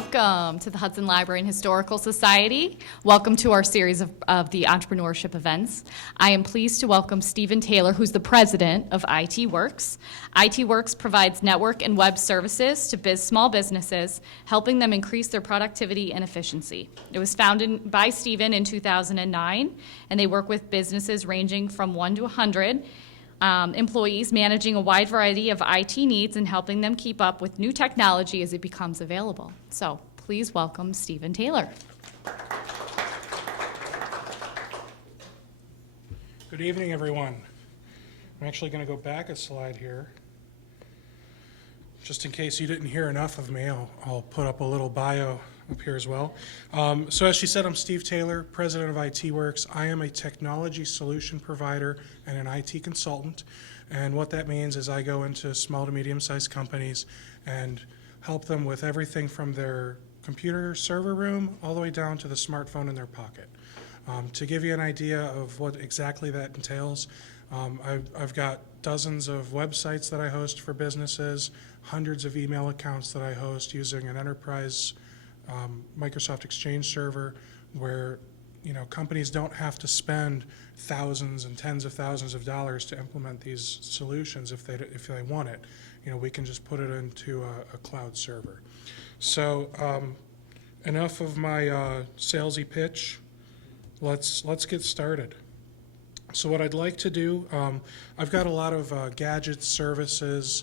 Welcome to the Hudson Library and Historical Society. Welcome to our series of the entrepreneurship events. I am pleased to welcome Stephen Taylor, who's the president of ITworks. ITworks provides network and web services to small businesses, helping them increase their productivity and efficiency. It was founded by Stephen in 2009, and they work with businesses ranging from 1 to 100 employees, managing a wide variety of IT needs and helping them keep up with new technology as it becomes available. So please welcome Stephen Taylor. Good evening, everyone. I'm actually going to go back a slide here. Just in case you didn't hear enough of me, I'll put up a little bio up here as well. So as she said, I'm Steve Taylor, president of ITworks. I am a technology solution provider and an IT consultant. And what that means is I go into small to medium-sized companies and help them with everything from their computer server room all the way down to the smartphone in their pocket. To give you an idea of what exactly that entails, I've got dozens of websites that I host for businesses, hundreds of email accounts that I host using an enterprise Microsoft Exchange server where companies don't have to spend thousands and tens of thousands of dollars to implement these solutions if they want it. We can just put it into a cloud server. So enough of my salesy pitch. Let's get started. So what I'd like to do, I've got a lot of gadgets, services,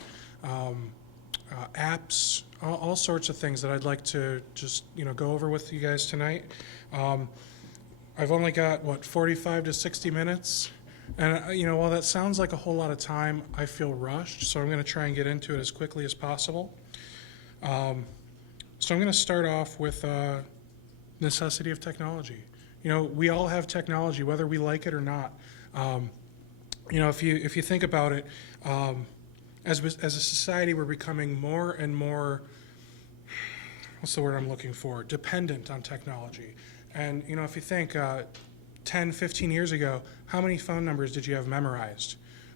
apps, all sorts of things that I'd like to just go over with you guys tonight. I've only got 45 to 60 minutes, and while that sounds like a whole lot of time, I feel rushed, so I'm going to try and get into it as quickly as possible. So I'm going to start off with necessity of technology. We all have technology, whether we like it or not. If you think about it, as a society, we're becoming more and more, what's the word I'm looking for, dependent on technology. And, if you think 10, 15 years ago, how many phone numbers did you have memorized?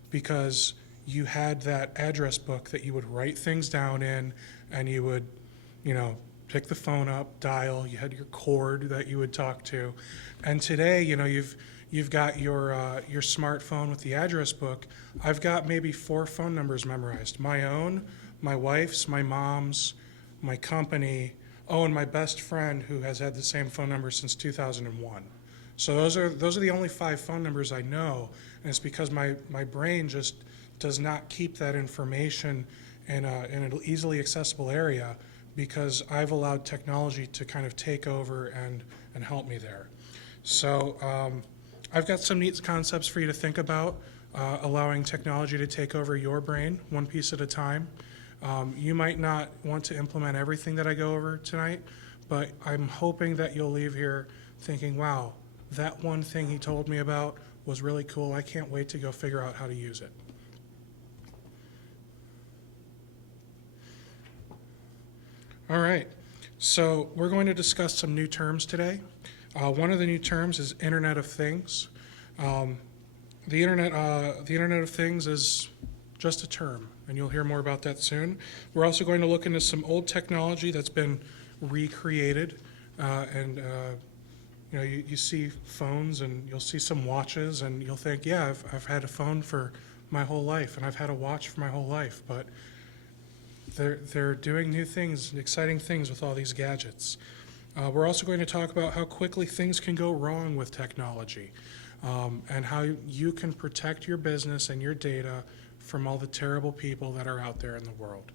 Because you had that address book that you would write things down in, and you would, pick the phone up, dial, you had your cord that you would talk to. And today, you've got your smartphone with the address book. I've got maybe 4 phone numbers memorized. My own, my wife's, my mom's, my company, and my best friend who has had the same phone number since 2001. So those are the only 5 phone numbers I know, and it's because my brain just does not keep that information in an easily accessible area because I've allowed technology to kind of take over and help me there. So I've got some neat concepts for you to think about, allowing technology to take over your brain one piece at a time. You might not want to implement everything that I go over tonight, but I'm hoping that you'll leave here thinking, wow, that one thing he told me about was really cool. I can't wait to go figure out how to use it. All right, so we're going to discuss some new terms today. One of the new terms is Internet of Things. The Internet of Things is just a term, and you'll hear more about that soon. We're also going to look into some old technology that's been recreated, you see phones and you'll see some watches, and you'll think, yeah, I've had a phone for my whole life, and I've had a watch for my whole life, but they're doing new things, exciting things with all these gadgets. We're also going to talk about how quickly things can go wrong with technology, and how you can protect your business and your data from all the terrible people that are out there in the world.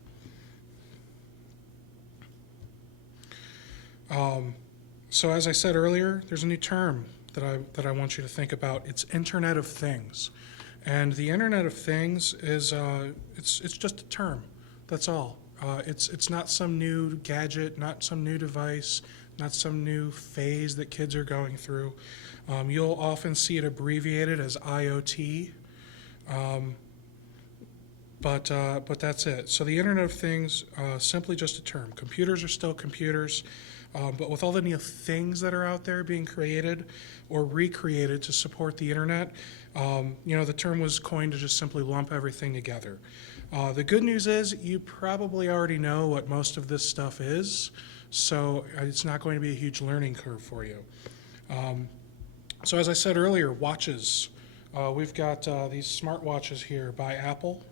So as I said earlier, there's a new term that I want you to think about. It's Internet of Things. And the Internet of Things is it's just a term. That's all. It's not some new gadget, not some new device, not some new phase that kids are going through. You'll often see it abbreviated as IoT, but that's it. So the Internet of Things, simply just a term. Computers are still computers, but with all the new things that are out there being created or recreated to support the Internet, the term was coined to just simply lump everything together. The good news is you probably already know what most of this stuff is. so it's not going to be a huge learning curve for you. So as I said earlier, watches. We've got these smartwatches here by Apple.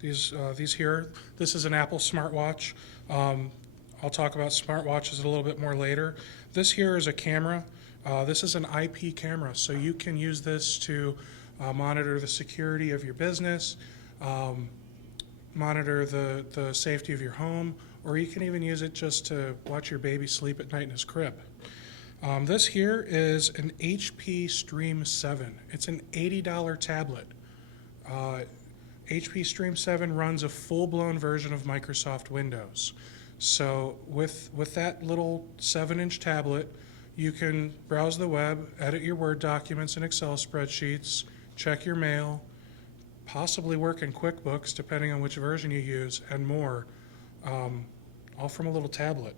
These here, this is an Apple smartwatch. I'll talk about smartwatches a little bit more later. This here is a camera. This is an IP camera, so you can use this to monitor the security of your business, monitor the safety of your home, or you can even use it just to watch your baby sleep at night in his crib. This here is an HP Stream 7. It's an $80 tablet. HP Stream 7 runs a full-blown version of Microsoft Windows. So with that little 7-inch tablet, you can browse the web, edit your Word documents and Excel spreadsheets, check your mail, possibly work in QuickBooks, depending on which version you use, and more, all from a little tablet.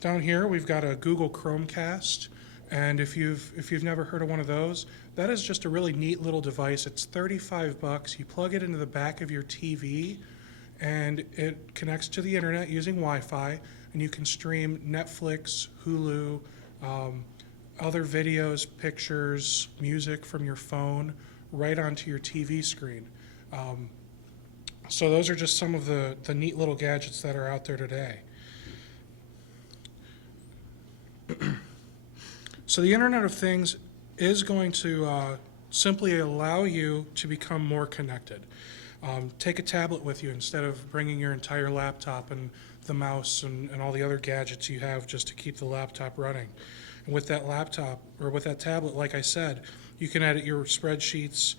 Down here, we've got a Google Chromecast, and if you've never heard of one of those, that is just a really neat little device. It's $35. You plug it into the back of your TV, and it connects to the internet using Wi-Fi, and you can stream Netflix, Hulu, other videos, pictures, music from your phone right onto your TV screen. So those are just some of the neat little gadgets that are out there today. So the Internet of Things is going to simply allow you to become more connected. Take a tablet with you instead of bringing your entire laptop and the mouse and all the other gadgets you have just to keep the laptop running. And with that laptop or with that tablet, like I said, you can edit your spreadsheets,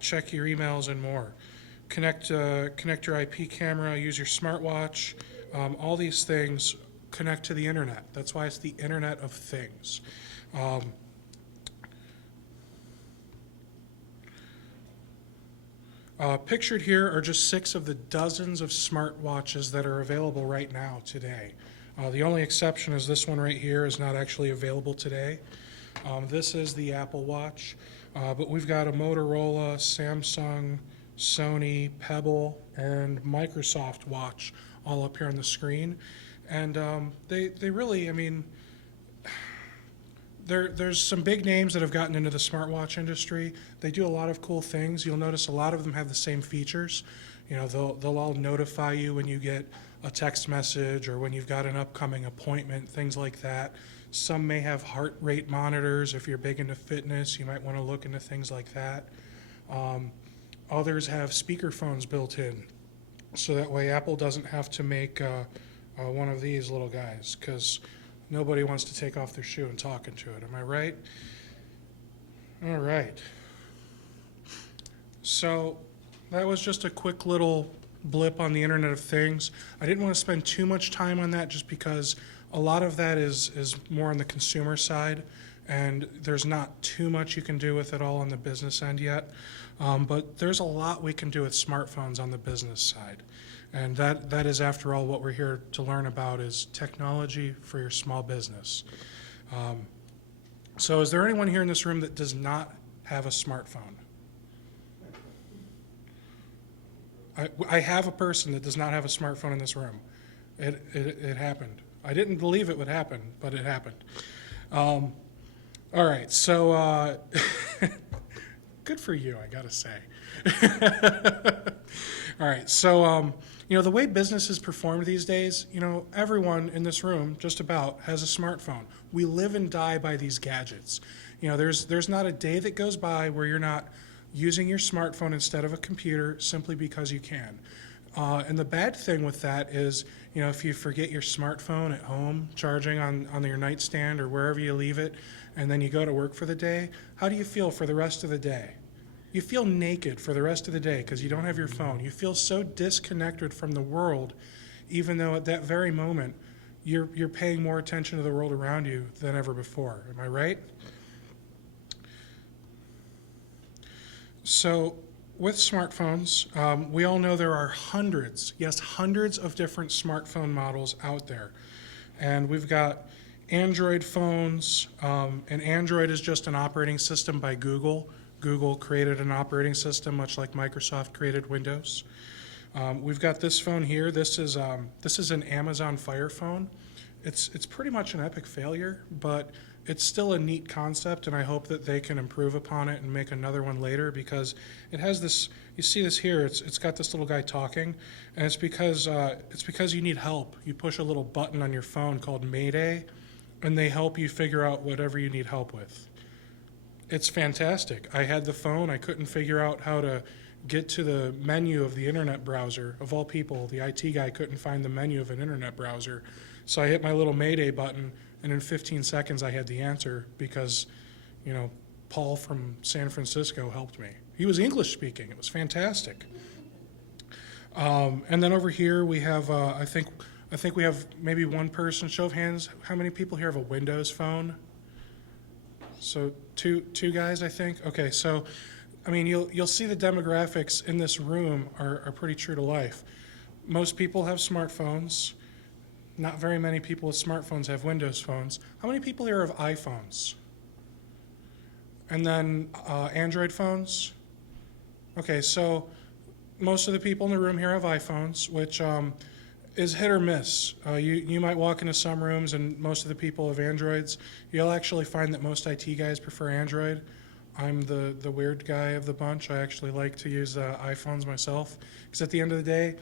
check your emails, and more. Connect your IP camera, use your smartwatch. All these things connect to the internet. That's why it's the Internet of Things. Pictured here are just 6 of the dozens of smartwatches that are available right now today. The only exception is this one right here is not actually available today. This is the Apple Watch, but we've got a Motorola, Samsung, Sony, Pebble, and Microsoft Watch all up here on the screen. And they really, I mean, there's some big names that have gotten into the smartwatch industry. They do a lot of cool things. You'll notice a lot of them have the same features. You know, they'll all notify you when you get a text message or when you've got an upcoming appointment, things like that. Some may have heart rate monitors. If you're big into fitness, you might want to look into things like that. Others have speakerphones built in, so that way Apple doesn't have to make one of these little guys, because nobody wants to take off their shoe and talk into it. Am I right? All right. So that was just a quick little blip on the Internet of Things. I didn't want to spend too much time on that just because a lot of that is more on the consumer side, and there's not too much you can do with it all on the business end yet. But there's a lot we can do with smartphones on the business side. And that is, after all, what we're here to learn about, is technology for your small business. So is there anyone here in this room that does not have a smartphone? I have a person that does not have a smartphone in this room. It happened. I didn't believe it would happen, but it happened. All right, so good for you, I gotta say. All right, so you know, the way business is performed these days, you know, everyone in this room just about has a smartphone. We live and die by these gadgets. You know, there's not a day that goes by where you're not using your smartphone instead of a computer simply because you can. And the bad thing with that is, you know, if you forget your smartphone at home, charging on your nightstand or wherever you leave it, and then you go to work for the day, how do you feel for the rest of the day? You feel naked for the rest of the day because you don't have your phone. You feel so disconnected from the world, even though at that very moment you're paying more attention to the world around you than ever before. Am I right? So with smartphones, we all know there are hundreds, yes, hundreds of different smartphone models out there. And we've got Android phones, and Android is just an operating system by Google. Google created an operating system much like Microsoft created Windows. We've got this phone here. This is an Amazon Fire phone. It's pretty much an epic failure, but it's still a neat concept, and I hope that they can improve upon it and make another one later, because it has this. You see this here? It's got this little guy talking, and it's because you need help. You push a little button on your phone called Mayday, and they help you figure out whatever you need help with. It's fantastic. I had the phone. I couldn't figure out how to get to the menu of the internet browser. Of all people, the IT guy couldn't find the menu of an internet browser. So I hit my little Mayday button, and in 15 seconds I had the answer because, Paul from San Francisco helped me. He was English speaking. It was fantastic. And then over here we have, I think we have maybe one person. Show of hands. How many people here have a Windows phone? So two guys, I think. Okay, so you'll see the demographics in this room are pretty true to life. Most people have smartphones. Not very many people with smartphones have Windows phones. How many people here have iPhones? And then Android phones? Okay, so most of the people in the room here have iPhones, which is hit or miss. You might walk into some rooms and most of the people have Androids. You'll actually find that most IT guys prefer Android. I'm the weird guy of the bunch. I actually like to use iPhones myself, because at the end of the day,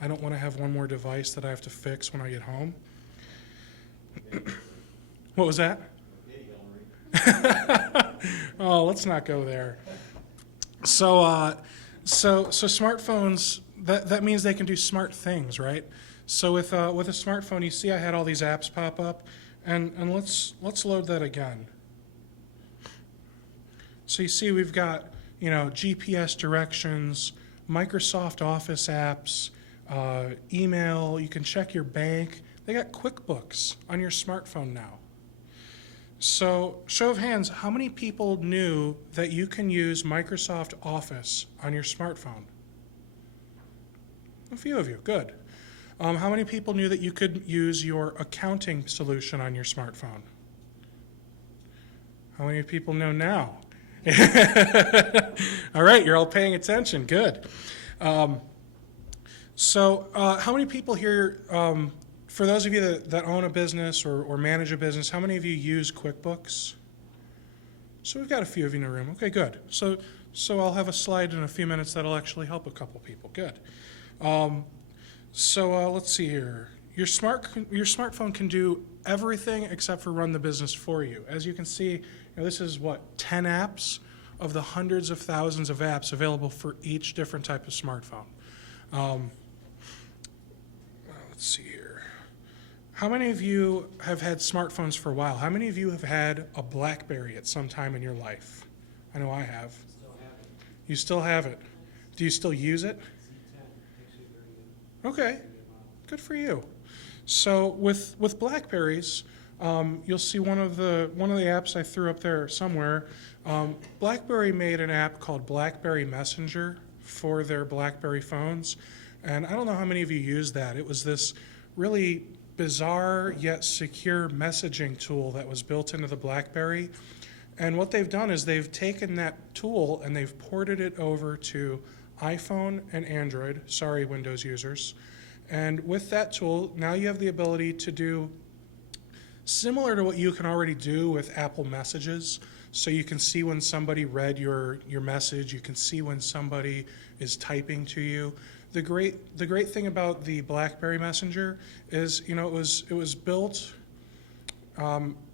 I don't want to have one more device that I have to fix when I get home. What was that? Oh, let's not go there. So smartphones, that means they can do smart things, right? So with a smartphone, you see I had all these apps pop up, and let's load that again. So you see we've got GPS directions, Microsoft Office apps, email. You can check your bank. They got QuickBooks on your smartphone now. So show of hands, how many people knew that you can use Microsoft Office on your smartphone? A few of you, good. How many people knew that you could use your accounting solution on your smartphone? How many people know now? All right, you're all paying attention, good. So how many people here, for those of you that own a business or manage a business, how many of you use QuickBooks? So we've got a few of you in the room. Okay, good. So I'll have a slide in a few minutes that'll actually help a couple people. Good. Let's see here. Your smartphone can do everything except for run the business for you. As you can see, this is 10 apps of the hundreds of thousands of apps available for each different type of smartphone. Let's see here. How many of you have had smartphones for a while? How many of you have had a BlackBerry at some time in your life? I know I have. Still have it. You still have it. Do you still use it? C10, actually very good. Okay, good for you. So with BlackBerries, you'll see one of the apps I threw up there somewhere. BlackBerry made an app called BlackBerry Messenger for their BlackBerry phones, and I don't know how many of you use that. It was this really bizarre yet secure messaging tool that was built into the BlackBerry. And what they've done is they've taken that tool and they've ported it over to iPhone and Android. Sorry, Windows users. And with that tool, now you have the ability to do similar to what you can already do with Apple Messages. So you can see when somebody read your message. You can see when somebody is typing to you. The great thing about the BlackBerry Messenger is, it was built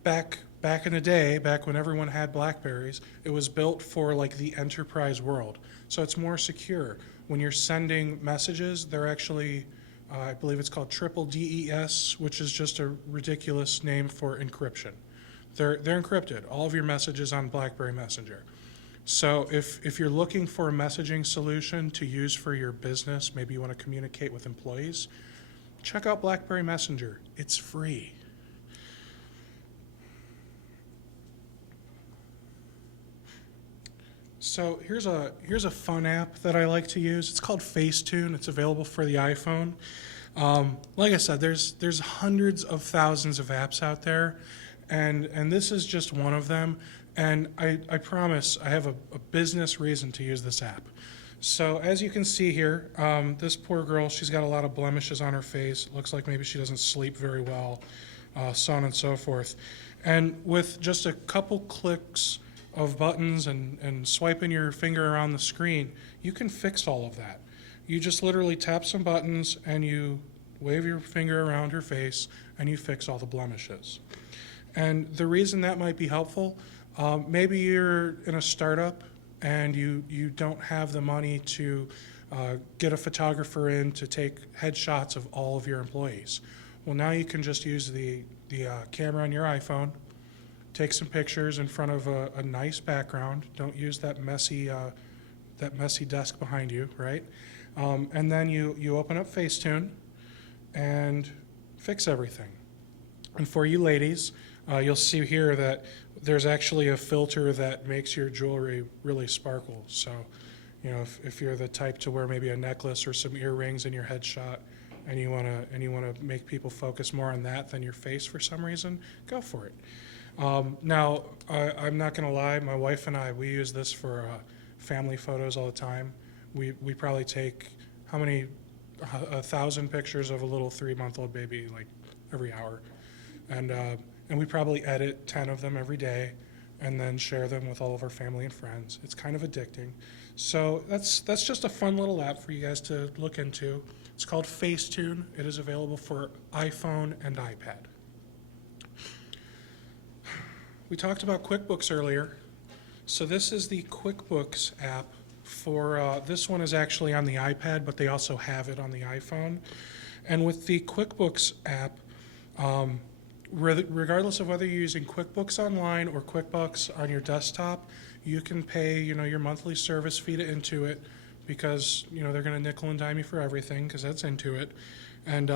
back in the day, back when everyone had BlackBerries. It was built for the enterprise world. So it's more secure. When you're sending messages, they're actually, I believe it's called triple DES, which is just a ridiculous name for encryption. They're encrypted, all of your messages on BlackBerry Messenger. So if you're looking for a messaging solution to use for your business, maybe you want to communicate with employees, check out BlackBerry Messenger. It's free. So here's a fun app that I like to use. It's called Facetune. It's available for the iPhone. Like I said, there's hundreds of thousands of apps out there, and this is just one of them. And I promise I have a business reason to use this app. So as you can see here, this poor girl, she's got a lot of blemishes on her face. Looks like maybe she doesn't sleep very well, so on and so forth. And with just a couple clicks of buttons and swiping your finger around the screen, you can fix all of that. You just literally tap some buttons and you wave your finger around her face and you fix all the blemishes. And the reason that might be helpful, maybe you're in a startup and you don't have the money to get a photographer in to take headshots of all of your employees. Well, now you can just use the camera on your iPhone, take some pictures in front of a nice background. Don't use that messy desk behind you, right? And then you open up Facetune and fix everything. And for you ladies, you'll see here that there's actually a filter that makes your jewelry really sparkle. So, you know, if you're the type to wear maybe a necklace or some earrings in your headshot, and you wanna make people focus more on that than your face for some reason, go for it. Now, I'm not gonna lie, my wife and I, we use this for family photos all the time. We probably take how many 1,000 pictures of a little 3-month-old baby like every hour, and we probably edit 10 of them every day, and then share them with all of our family and friends. It's kind of addicting. So that's just a fun little app for you guys to look into. It's called Facetune. It is available for iPhone and iPad. We talked about QuickBooks earlier. So this is the QuickBooks app for, this one is actually on the iPad, but they also have it on the iPhone. And with the QuickBooks app, regardless of whether you're using QuickBooks Online or QuickBooks on your desktop, you can pay, your monthly service fee to Intuit because, they're going to nickel and dime you for everything because that's Intuit. And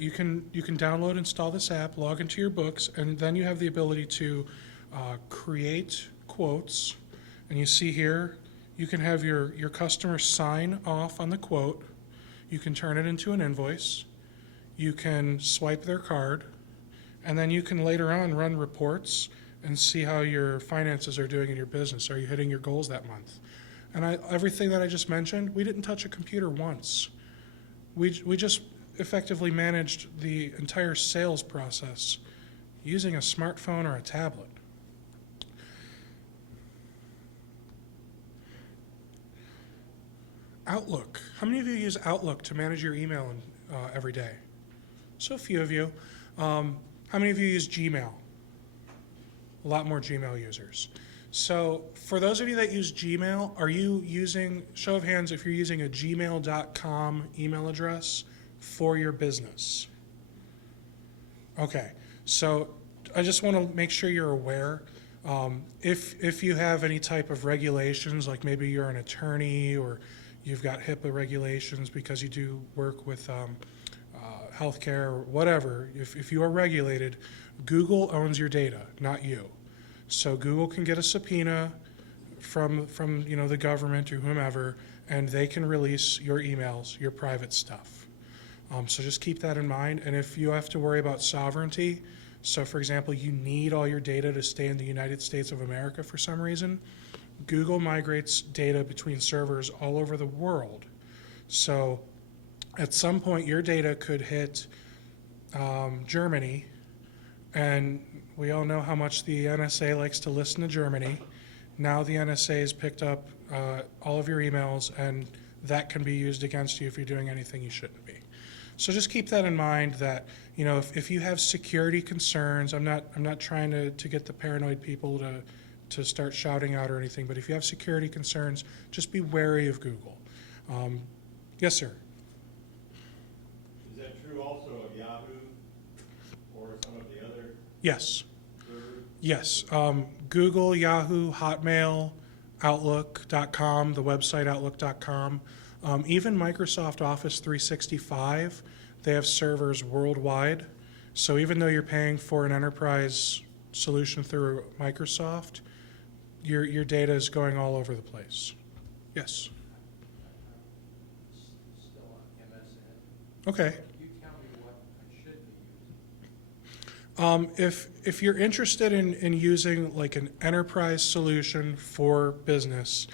you can download, install this app, log into your books, and then you have the ability to create quotes. And you see here, you can have your customer sign off on the quote. You can turn it into an invoice. You can swipe their card, and then you can later on run reports and see how your finances are doing in your business. Are you hitting your goals that month? And everything that I just mentioned, we didn't touch a computer once. We just effectively managed the entire sales process using a smartphone or a tablet. Outlook. How many of you use Outlook to manage your email every day? So a few of you. How many of you use Gmail? A lot more Gmail users. So for those of you that use Gmail, are you using, show of hands if you're using a gmail.com email address for your business? Okay, so I just want to make sure you're aware. If you have any type of regulations, like maybe you're an attorney or you've got HIPAA regulations because you do work with healthcare or whatever, if you are regulated, Google owns your data, not you. So Google can get a subpoena from the government or whomever, and they can release your emails, your private stuff. So just keep that in mind. And if you have to worry about sovereignty, so for example, you need all your data to stay in the United States of America for some reason, Google migrates data between servers all over the world. So at some point, your data could hit Germany, and we all know how much the NSA likes to listen to Germany. Now the NSA has picked up all of your emails, and that can be used against you if you're doing anything you shouldn't be. So just keep that in mind that, if you have security concerns, I'm not trying to get the paranoid people to start shouting out or anything, but if you have security concerns, just be wary of Google. Yes, sir. Is that true also of Yahoo or some of the other Yes. servers? Yes. Google, Yahoo, Hotmail, Outlook.com, the website Outlook.com, even Microsoft Office 365, they have servers worldwide. So even though you're paying for an enterprise solution through Microsoft, your data is going all over the place. Yes. Still on MSN. Okay. You tell me what I should be using. If you're interested in using like an enterprise solution for business,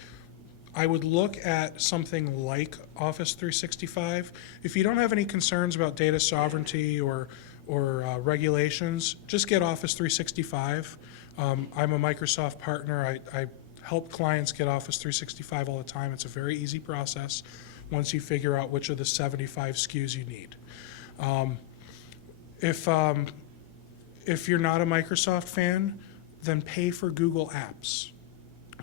I would look at something like Office 365. If you don't have any concerns about data sovereignty or regulations, just get Office 365. I'm a Microsoft partner. I help clients get Office 365 all the time. It's a very easy process once you figure out which of the 75 SKUs you need. If you're not a Microsoft fan, then pay for Google Apps.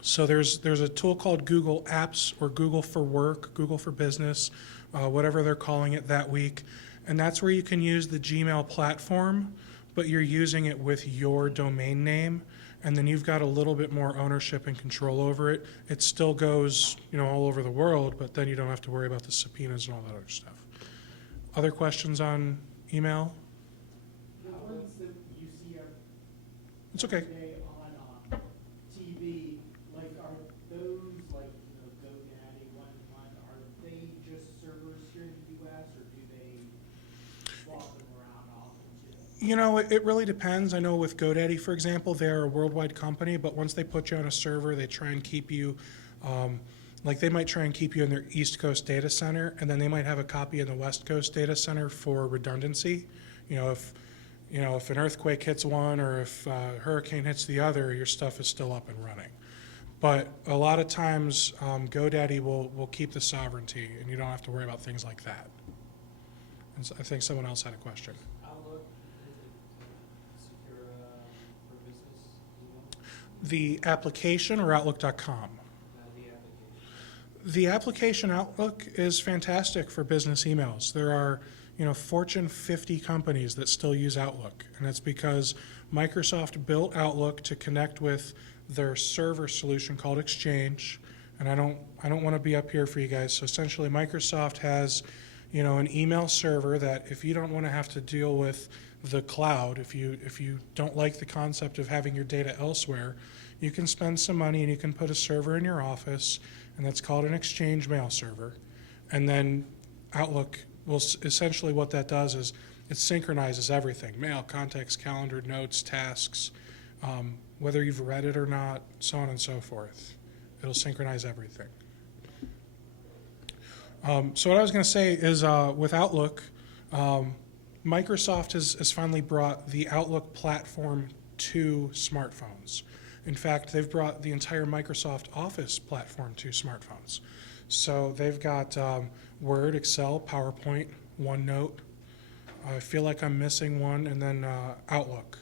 So there's a tool called Google Apps or Google for Work, Google for Business, whatever they're calling it that week. And that's where you can use the Gmail platform, but you're using it with your domain name. And then you've got a little bit more ownership and control over it. It still goes, all over the world, but then you don't have to worry about the subpoenas and all that other stuff. Other questions on email? The ones that you see are It's okay. today on TV, like are those like GoDaddy, One, are they just servers here in the U.S. or do they swap them around often too? It really depends. I know with GoDaddy, for example, they're a worldwide company, but once they put you on a server, they try and keep you, they might try and keep you in their East Coast data center, and then they might have a copy in the West Coast data center for redundancy. If an earthquake hits one or if a hurricane hits the other, your stuff is still up and running. But a lot of times, GoDaddy will keep the sovereignty, and you don't have to worry about things like that. And so I think someone else had a question. Outlook, is it secure for business email? The application or Outlook.com? The application. The application Outlook is fantastic for business emails. There are, Fortune 50 companies that still use Outlook, and that's because Microsoft built Outlook to connect with their server solution called Exchange. And I don't want to be up here for you guys. So essentially, Microsoft has, an email server that if you don't want to have to deal with the cloud, if you don't like the concept of having your data elsewhere, you can spend some money and you can put a server in your office, and that's called an Exchange mail server. And then Outlook will essentially what that does is it synchronizes everything: mail, contacts, calendar, notes, tasks, whether you've read it or not, so on and so forth. It'll synchronize everything. So what I was going to say is with Outlook, Microsoft has finally brought the Outlook platform to smartphones. In fact, they've brought the entire Microsoft Office platform to smartphones. So they've got Word, Excel, PowerPoint, OneNote. I feel like I'm missing one, and then Outlook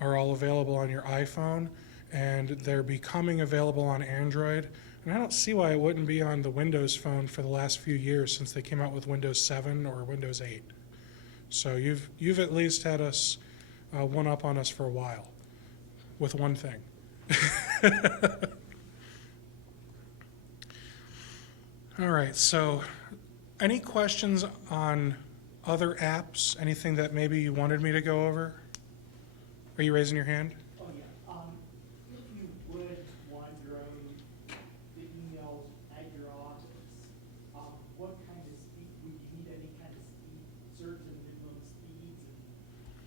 are all available on your iPhone, and they're becoming available on Android. And I don't see why it wouldn't be on the Windows phone for the last few years since they came out with Windows 7 or Windows 8. So you've at least had us one up on us for a while with one thing. All right, so any questions on other apps? Anything that maybe you wanted me to go over? Are you raising your hand? Oh, yeah. If you would want your own the emails at your office, what kind of speed, would you need any kind of speed, certain minimum speeds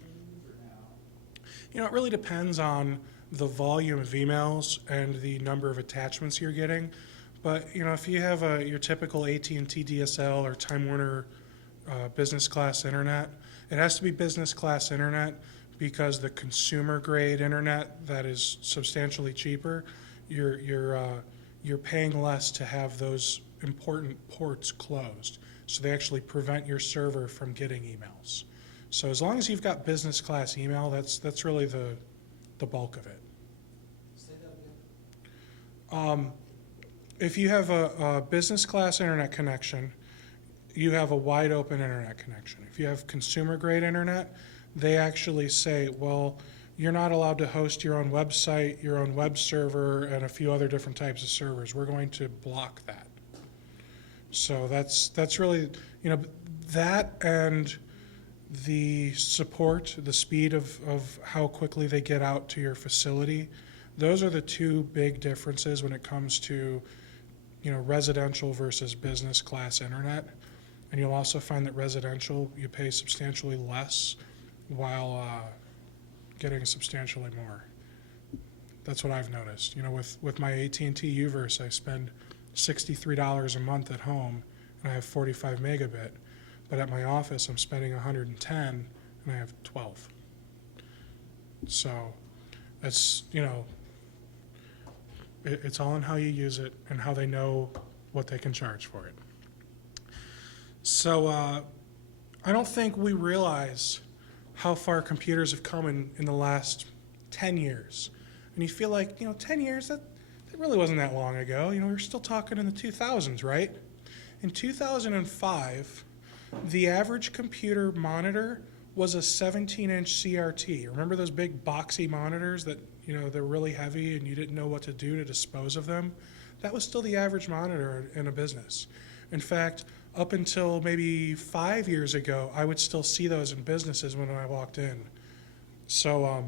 and things or no? It really depends on the volume of emails and the number of attachments you're getting. But, if you have your typical AT&T DSL or Time Warner business class internet, it has to be business class internet because the consumer grade internet that is substantially cheaper, you're paying less to have those important ports closed. So they actually prevent your server from getting emails. So as long as you've got business class email, that's really the bulk of it. Say that again. If you have a business class internet connection, you have a wide open internet connection. If you have consumer grade internet, they actually say, well, you're not allowed to host your own website, your own web server, and a few other different types of servers. We're going to block that. So that's really, that and the support, the speed of how quickly they get out to your facility, those are the two big differences when it comes to, residential versus business class internet. And you'll also find that residential, you pay substantially less while getting substantially more. That's what I've noticed. With my AT&T Uverse, I spend $63 a month at home, and I have 45 megabit. But at my office, I'm spending 110, and I have 12. So it's, it's all in how you use it and how they know what they can charge for it. So I don't think we realize how far computers have come in the last 10 years. And you feel like, 10 years, that really wasn't that long ago. We were still talking in the 2000s, right? In 2005, the average computer monitor was a 17-inch CRT. Remember those big boxy monitors that, they're really heavy and you didn't know what to do to dispose of them? That was still the average monitor in a business. In fact, up until maybe 5 years ago, I would still see those in businesses when I walked in. So,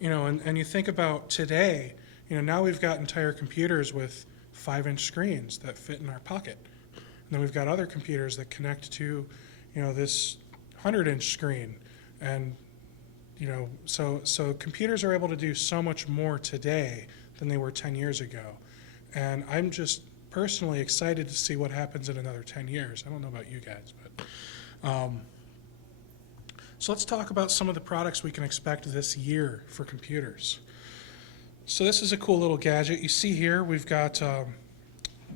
and you think about today, now we've got entire computers with 5-inch screens that fit in our pocket. And then we've got other computers that connect to, this 100-inch screen. And, so computers are able to do so much more today than they were 10 years ago. And I'm just personally excited to see what happens in another 10 years. I don't know about you guys, but so let's talk about some of the products we can expect this year for computers. So this is a cool little gadget. You see here we've got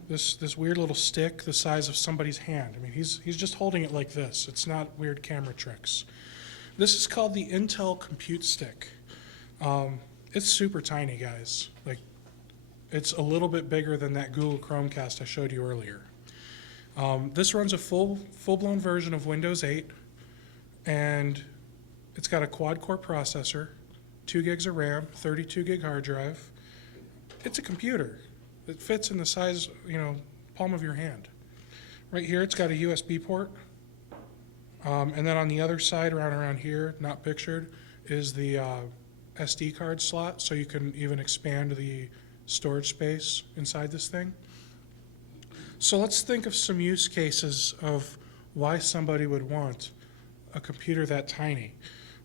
this weird little stick the size of somebody's hand. I mean, he's just holding it like this. It's not weird camera tricks. This is called the Intel Compute Stick. It's super tiny, guys. Like, it's a little bit bigger than that Google Chromecast I showed you earlier. This runs a full-blown version of Windows 8, and it's got a quad-core processor, 2 gigs of RAM, 32 gig hard drive. It's a computer. It fits in the size, palm of your hand. Right here, it's got a USB port. And then on the other side, around here, not pictured, is the SD card slot, so you can even expand the storage space inside this thing. So let's think of some use cases of why somebody would want a computer that tiny.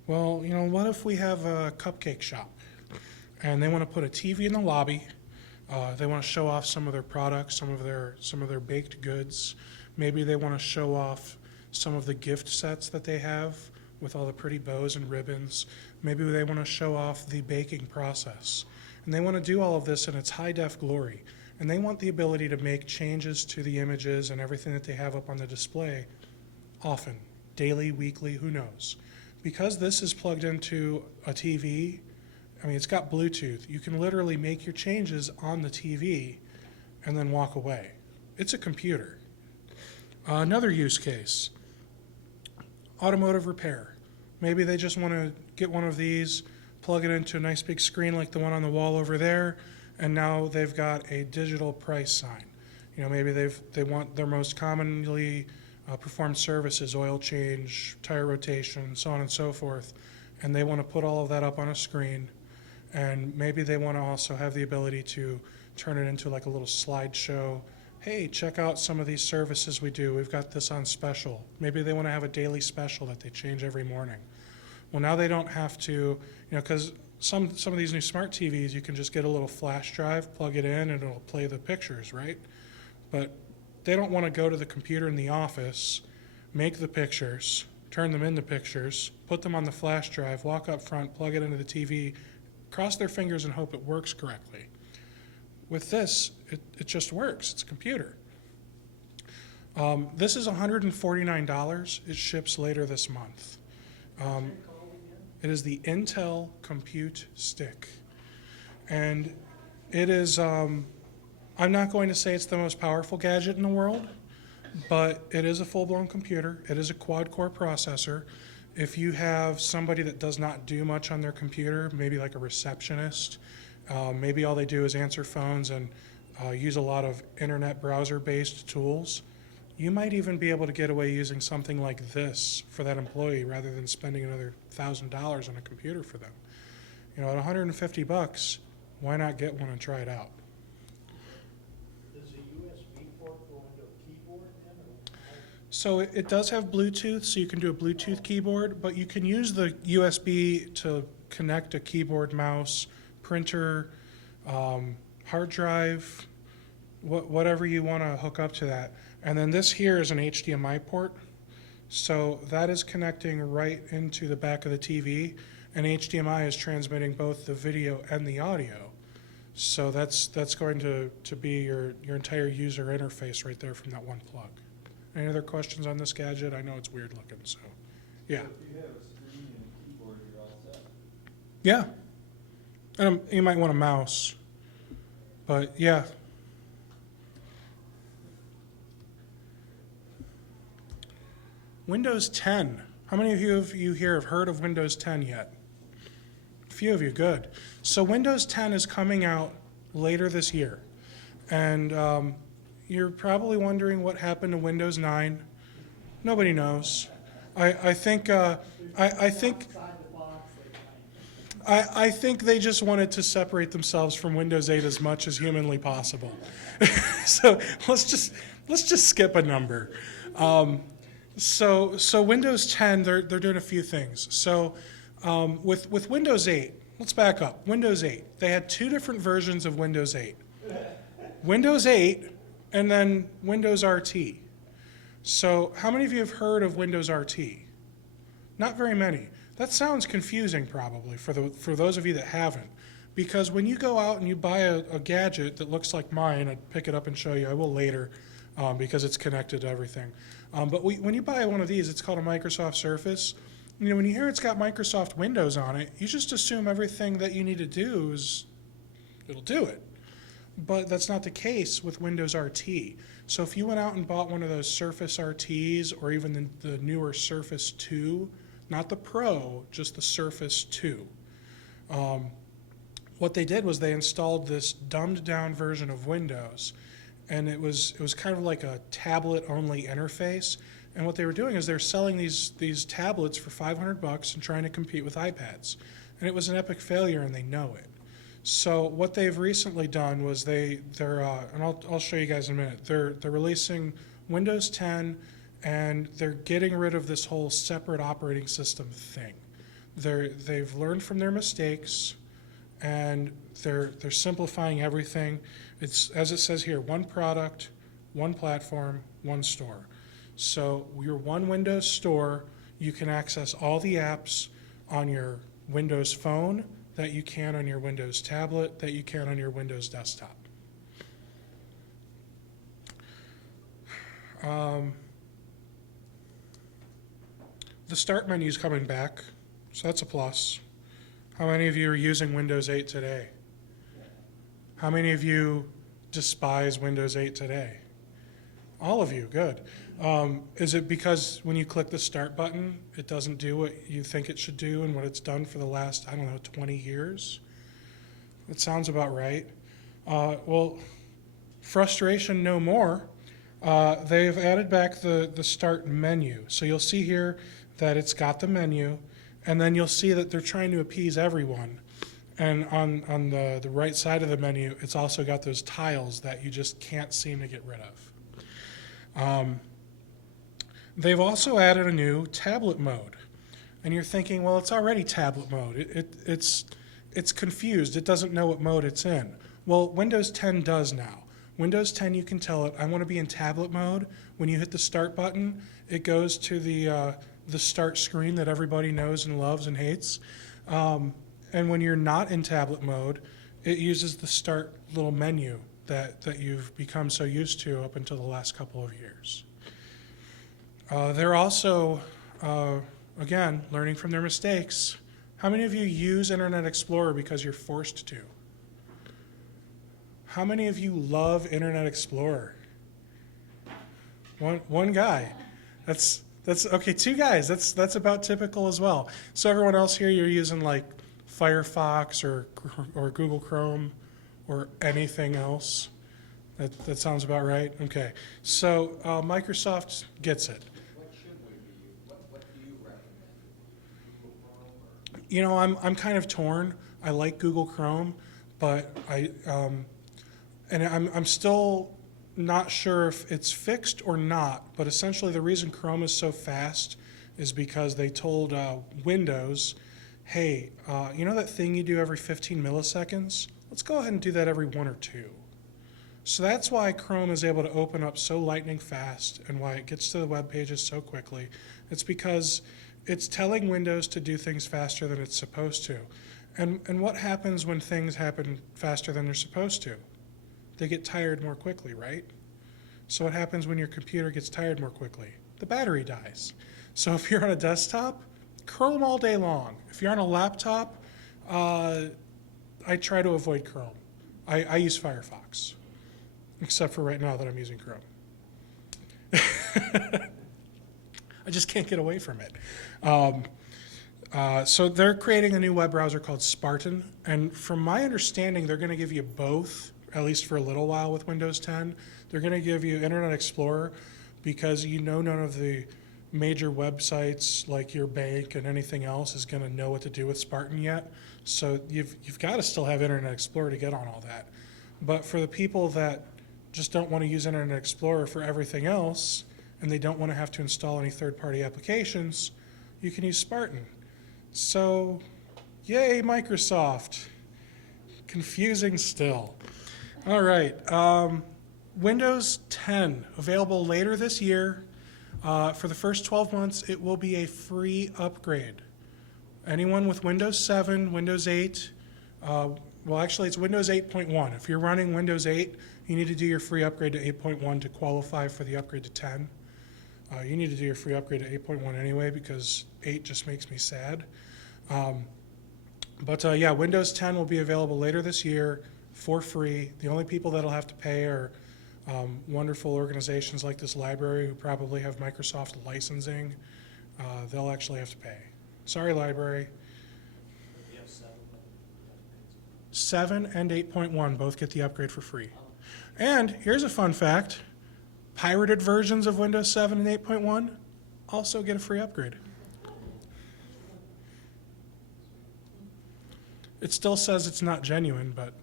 Well, what if we have a cupcake shop and they want to put a TV in the lobby? They want to show off some of their products, some of their baked goods. Maybe they want to show off some of the gift sets that they have with all the pretty bows and ribbons. Maybe they want to show off the baking process. And they want to do all of this in its high-def glory. And they want the ability to make changes to the images and everything that they have up on the display often, daily, weekly, who knows. Because this is plugged into a TV, it's got Bluetooth. You can literally make your changes on the TV and then walk away. It's a computer. Another use case, automotive repair. Maybe they just want to get one of these, plug it into a nice big screen like the one on the wall over there, and now they've got a digital price sign. Maybe they want their most commonly performed services, oil change, tire rotation, so on and so forth, and they want to put all of that up on a screen. And maybe they want to also have the ability to turn it into like a little slideshow. Hey, check out some of these services we do. We've got this on special. Maybe they want to have a daily special that they change every morning. Well, now they don't have to, because some of these new smart TVs, you can just get a little flash drive, plug it in, and it'll play the pictures, right? But they don't want to go to the computer in the office, make the pictures, turn them into pictures, put them on the flash drive, walk up front, plug it into the TV, cross their fingers and hope it works correctly. With this, it just works. It's a computer. This is $149. It ships later this month. It is the Intel Compute Stick. And it is, I'm not going to say it's the most powerful gadget in the world, but it is a full-blown computer. It is a quad-core processor. If you have somebody that does not do much on their computer, maybe like a receptionist, maybe all they do is answer phones and use a lot of internet browser-based tools, you might even be able to get away using something like this for that employee rather than spending another $1,000 on a computer for them. At $150, why not get one and try it out? Does a USB port go into a keyboard then, or? So it does have Bluetooth, so you can do a Bluetooth keyboard, but you can use the USB to connect a keyboard, mouse, printer, hard drive, whatever you want to hook up to that. And then this here is an HDMI port. So that is connecting right into the back of the TV, and HDMI is transmitting both the video and the audio. So that's going to be your entire user interface right there from that one plug. Any other questions on this gadget? I know it's weird looking, so yeah. So if you have a screen and a keyboard, you're all set. Yeah. And you might want a mouse, but yeah. Windows 10. How many of you here have heard of Windows 10 yet? A few of you, good. So Windows 10 is coming out later this year. And you're probably wondering what happened to Windows 9. Nobody knows. I think Outside the box, they kind I think they just wanted to separate themselves from Windows 8 as much as humanly possible. So let's just skip a number. So Windows 10, they're doing a few things. So with Windows 8, let's back up. Windows 8, they had two different versions of Windows 8. Windows 8 and then Windows RT. So how many of you have heard of Windows RT? Not very many. That sounds confusing probably for those of you that haven't. Because when you go out and you buy a gadget that looks like mine, I'd pick it up and show you. I will later because it's connected to everything. But when you buy one of these, it's called a Microsoft Surface. You know, when you hear it's got Microsoft Windows on it, you just assume everything that you need to do it'll do it. But that's not the case with Windows RT. So if you went out and bought one of those Surface RTs or even the newer Surface 2, not the Pro, just the Surface 2, what they did was they installed this dumbed down version of Windows, and it was kind of like a tablet-only interface. And what they were doing is they're selling these tablets for $500 and trying to compete with iPads. And it was an epic failure, and they know it. So what they've recently done was they're and I'll show you guys in a minute. They're releasing Windows 10, and they're getting rid of this whole separate operating system thing. They've learned from their mistakes, and they're simplifying everything. It's, as it says here, one product, one platform, one store. So your one Windows store, you can access all the apps on your Windows phone that you can on your Windows tablet, that you can on your Windows desktop. The Start menu is coming back, so that's a plus. How many of you are using Windows 8 today? How many of you despise Windows 8 today? All of you, good. Is it because when you click the Start button, it doesn't do what you think it should do and what it's done for the last, 20 years? That sounds about right. Well, frustration no more. They've added back the Start menu. So you'll see here that it's got the menu, and then you'll see that they're trying to appease everyone. And on the right side of the menu, it's also got those tiles that you just can't seem to get rid of. They've also added a new tablet mode. And you're thinking, well, it's already tablet mode. It's confused. It doesn't know what mode it's in. Well, Windows 10 does now. Windows 10, you can tell it, I want to be in tablet mode. When you hit the Start button, it goes to the Start screen that everybody knows and loves and hates. And when you're not in tablet mode, it uses the Start little menu that you've become so used to up until the last couple of years. They're also, again, learning from their mistakes. How many of you use Internet Explorer because you're forced to? How many of you love Internet Explorer? One guy. That's okay. Two guys. That's about typical as well. So everyone else here, you're using like Firefox or Google Chrome or anything else. That sounds about right. Okay. So Microsoft gets it. What should we be, what do you recommend? Google Chrome or? You know, I'm kind of torn. I like Google Chrome, but I'm still not sure if it's fixed or not. But essentially, the reason Chrome is so fast is because they told Windows, hey, you know that thing you do every 15 milliseconds? Let's go ahead and do that every 1 or 2. So that's why Chrome is able to open up so lightning fast and why it gets to the web pages so quickly. It's because it's telling Windows to do things faster than it's supposed to. And what happens when things happen faster than they're supposed to? They get tired more quickly, right? So what happens when your computer gets tired more quickly? The battery dies. So if you're on a desktop, Chrome all day long. If you're on a laptop, I try to avoid Chrome. I use Firefox, except for right now that I'm using Chrome. I just can't get away from it. So they're creating a new web browser called Spartan, and from my understanding, they're going to give you both, at least for a little while with Windows 10. They're going to give you Internet Explorer because none of the major websites like your bank and anything else is going to know what to do with Spartan yet. So you've got to still have Internet Explorer to get on all that. But for the people that just don't want to use Internet Explorer for everything else, and they don't want to have to install any third-party applications, you can use Spartan. So, yay, Microsoft. Confusing still. All right. Windows 10, available later this year. For the first 12 months, it will be a free upgrade. Anyone with Windows 7, Windows 8, well, actually, it's Windows 8.1. If you're running Windows 8, you need to do your free upgrade to 8.1 to qualify for the upgrade to 10. You need to do your free upgrade to 8.1 anyway because 8 just makes me sad. Yeah, Windows 10 will be available later this year for free. The only people that'll have to pay are wonderful organizations like this library who probably have Microsoft licensing. They'll actually have to pay. Sorry, library. 7 and 8.1 both get the upgrade for free. And here's a fun fact. Pirated versions of Windows 7 and 8.1 also get a free upgrade. It still says it's not genuine, but...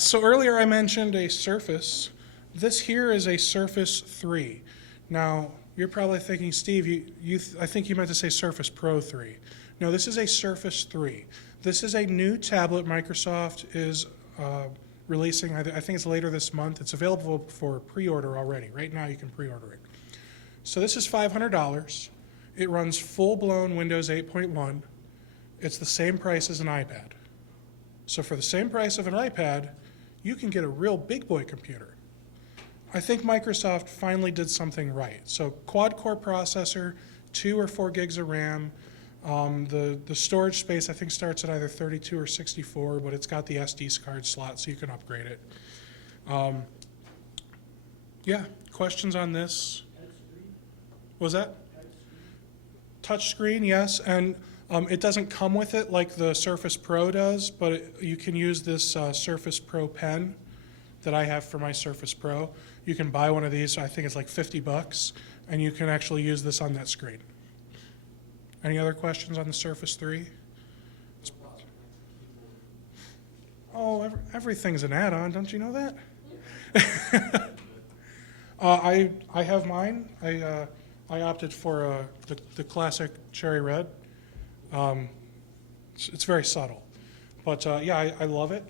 So earlier I mentioned a Surface. This here is a Surface 3. Now, you're probably thinking, Steve, I think you meant to say Surface Pro 3. No, this is a Surface 3. This is a new tablet Microsoft is releasing. I think it's later this month. It's available for pre-order already. Right now you can pre-order it. So this is $500. It runs full-blown Windows 8.1. It's the same price as an iPad. So for the same price of an iPad, you can get a real big boy computer. I think Microsoft finally did something right. So quad-core processor, 2 or 4 gigs of RAM. The storage space I think starts at either 32 or 64, but it's got the SD card slot so you can upgrade it. Yeah, questions on this? What was that? Touch screen, yes, and it doesn't come with it like the Surface Pro does, but you can use this Surface Pro pen that I have for my Surface Pro. You can buy one of these, I think it's like $50, and you can actually use this on that screen. Any other questions on the Surface 3? Oh, everything's an add-on, don't you know that? I have mine. I opted for the classic cherry red. It's very subtle, but yeah, I love it.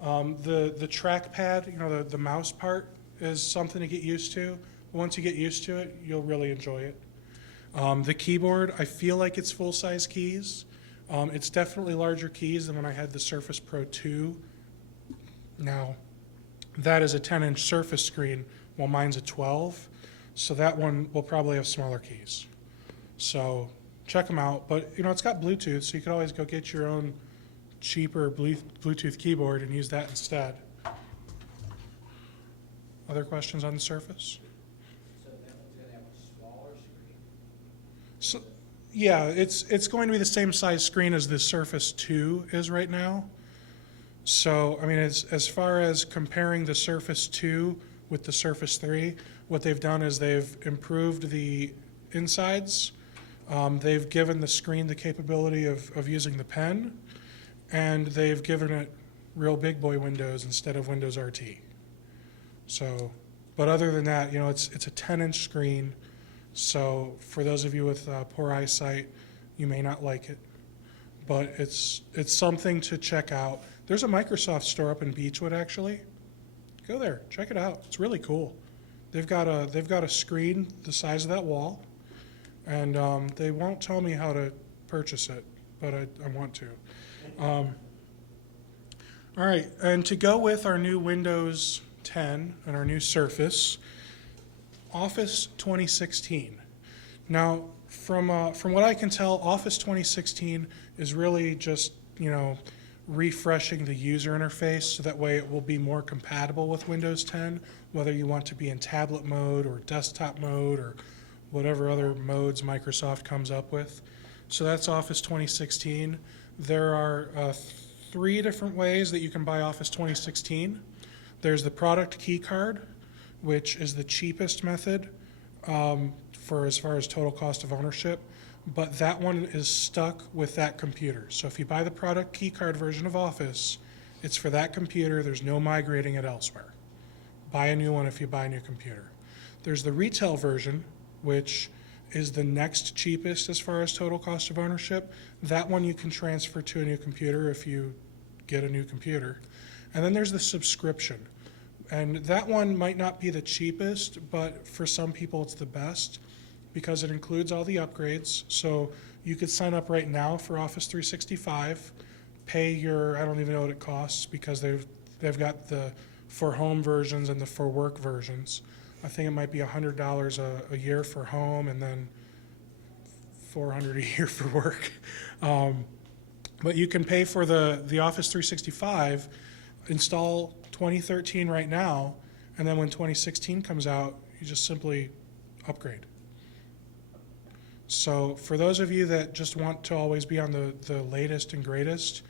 The trackpad, the mouse part is something to get used to. Once you get used to it, you'll really enjoy it. The keyboard, I feel like it's full-size keys. It's definitely larger keys than when I had the Surface Pro 2. Now, that is a 10-inch Surface screen, while mine's a 12. So that one will probably have smaller keys. So check them out. But, it's got Bluetooth, so you can always go get your own cheaper Bluetooth keyboard and use that instead. Other questions on the Surface? So that one's gonna have a smaller screen? So, yeah, it's going to be the same size screen as the Surface 2 is right now. So, I mean, as far as comparing the Surface 2 with the Surface 3, what they've done is they've improved the insides. They've given the screen the capability of using the pen, and they've given it real big boy windows instead of Windows RT. So, but other than that, it's a 10-inch screen. So for those of you with poor eyesight, you may not like it, but it's something to check out. There's a Microsoft store up in Beechwood, actually. Go there, check it out. It's really cool. They've got a screen the size of that wall, and they won't tell me how to purchase it, but I want to. All right, and to go with our new Windows 10 and our new Surface, Office 2016. Now, from what I can tell, Office 2016 is really just, refreshing the user interface so that way it will be more compatible with Windows 10, whether you want to be in tablet mode or desktop mode or whatever other modes Microsoft comes up with. So that's Office 2016. There are 3 different ways that you can buy Office 2016. There's the product key card, which is the cheapest method for as far as total cost of ownership, but that one is stuck with that computer. So if you buy the product key card version of Office, it's for that computer. There's no migrating it elsewhere. Buy a new one if you buy a new computer. There's the retail version, which is the next cheapest as far as total cost of ownership. That one you can transfer to a new computer if you get a new computer. And then there's the subscription. And that one might not be the cheapest, but for some people it's the best because it includes all the upgrades. So you could sign up right now for Office 365, pay your, I don't even know what it costs because they've got the for home versions and the for work versions. I think it might be $100 a year for home and then $400 a year for work. But you can pay for the Office 365, install 2013 right now, and then when 2016 comes out, you just simply upgrade. So for those of you that just want to always be on the latest and greatest,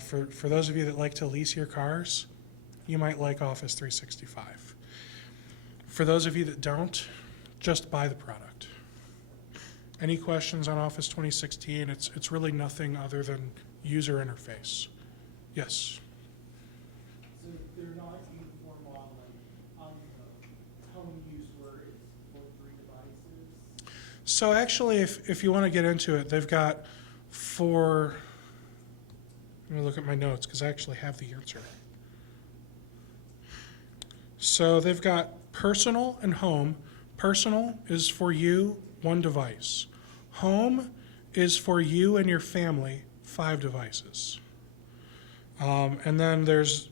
for those of you that like to lease your cars, you might like Office 365. For those of you that don't, just buy the product. Any questions on Office 2016? It's really nothing other than user interface. Yes? So they're not uniform on the home use where it's for 3 devices? So actually, if you want to get into it, they've got 4, let me look at my notes because I actually have the answer. So they've got personal and home. Personal is for you, 1 device. Home is for you and your family, 5 devices. And then there's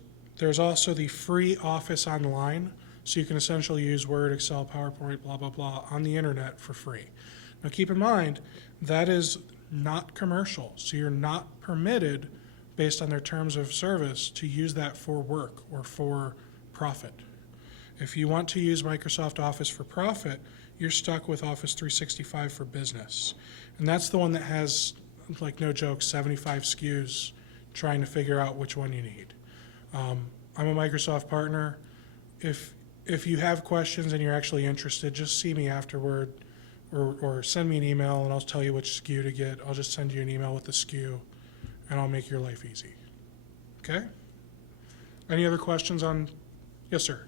also the free Office Online, so you can essentially use Word, Excel, PowerPoint, blah, blah, blah, on the internet for free. Now keep in mind, that is not commercial, so you're not permitted, based on their terms of service, to use that for work or for profit. If you want to use Microsoft Office for profit, you're stuck with Office 365 for business. And that's the one that has, like no joke, 75 SKUs trying to figure out which one you need. I'm a Microsoft partner. If you have questions and you're actually interested, just see me afterward or send me an email and I'll tell you which SKU to get. I'll just send you an email with the SKU and I'll make your life easy. Okay? Any other questions on? Yes, sir.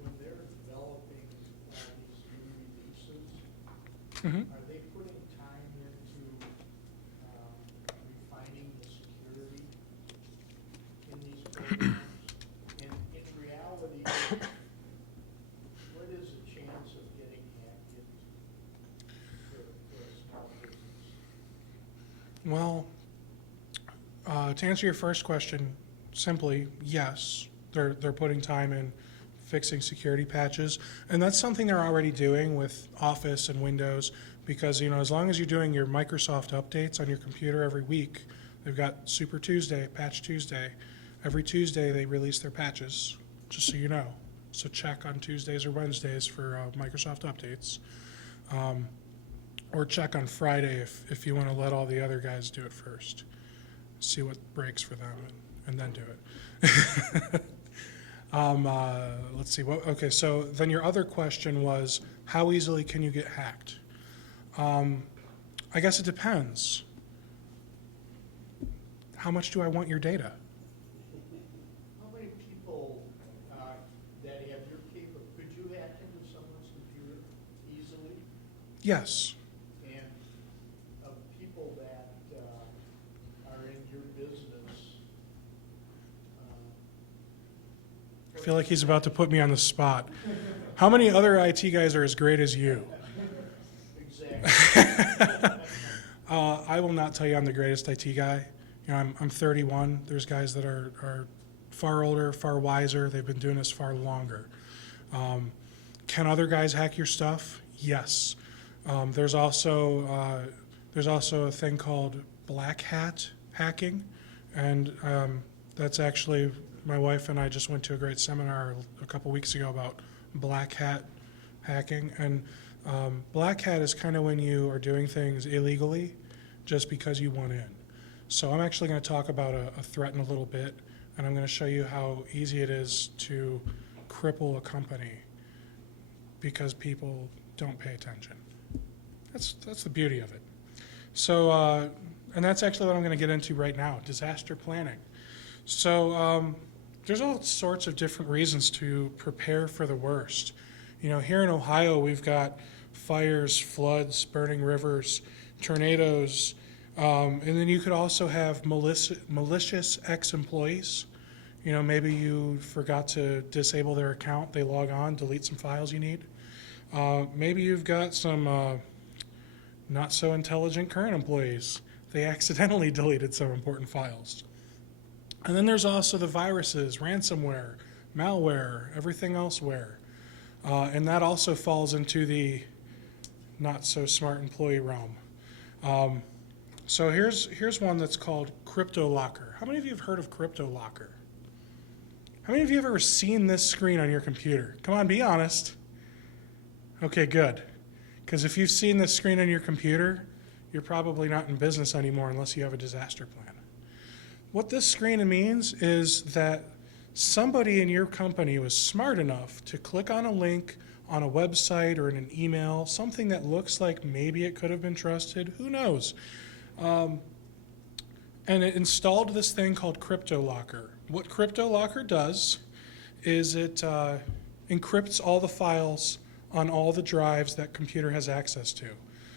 When they're developing these new releases, Mm-hmm. are they putting time into refining the security in these programs? And in reality, what is the chance of getting hacked into for a small business? Well, to answer your first question, simply yes, they're putting time in fixing security patches, and that's something they're already doing with Office and Windows because as long as you're doing your Microsoft updates on your computer every week, they've got Super Tuesday, Patch Tuesday. Every Tuesday they release their patches, just so you know. So check on Tuesdays or Wednesdays for Microsoft updates. Or check on Friday if you want to let all the other guys do it first. See what breaks for them and then do it. Let's see. Okay, so then your other question was, how easily can you get hacked? I guess it depends. How much do I want your data? How many people that have your could you hack into someone's computer easily? Yes. And of people that are in your business, feel like he's about to put me on the spot. How many other IT guys are as great as you? Exactly. I will not tell you I'm the greatest IT guy. You know, I'm 31. There's guys that are far older, far wiser. They've been doing this far longer. Can other guys hack your stuff? Yes. There's also a thing called black hat hacking, and that's actually, my wife and I just went to a great seminar a couple weeks ago about black hat hacking. And black hat is kind of when you are doing things illegally just because you want in. So I'm actually going to talk about a threat in a little bit, and I'm going to show you how easy it is to cripple a company because people don't pay attention. That's the beauty of it. So, and that's actually what I'm going to get into right now, disaster planning. So there's all sorts of different reasons to prepare for the worst. You know, here in Ohio, we've got fires, floods, burning rivers, tornadoes, and then you could also have malicious ex-employees. You know, maybe you forgot to disable their account, they log on, delete some files you need. Maybe you've got some not so intelligent current employees. They accidentally deleted some important files. And then there's also the viruses, ransomware, malware, everything elsewhere. And that also falls into the not so smart employee realm. So here's one that's called CryptoLocker. How many of you have heard of CryptoLocker? How many of you have ever seen this screen on your computer? Come on, be honest. Okay, good. Because if you've seen this screen on your computer, you're probably not in business anymore unless you have a disaster plan. What this screen means is that somebody in your company was smart enough to click on a link on a website or in an email, something that looks like maybe it could have been trusted, who knows? And it installed this thing called CryptoLocker. What CryptoLocker does is it encrypts all the files on all the drives that computer has access to.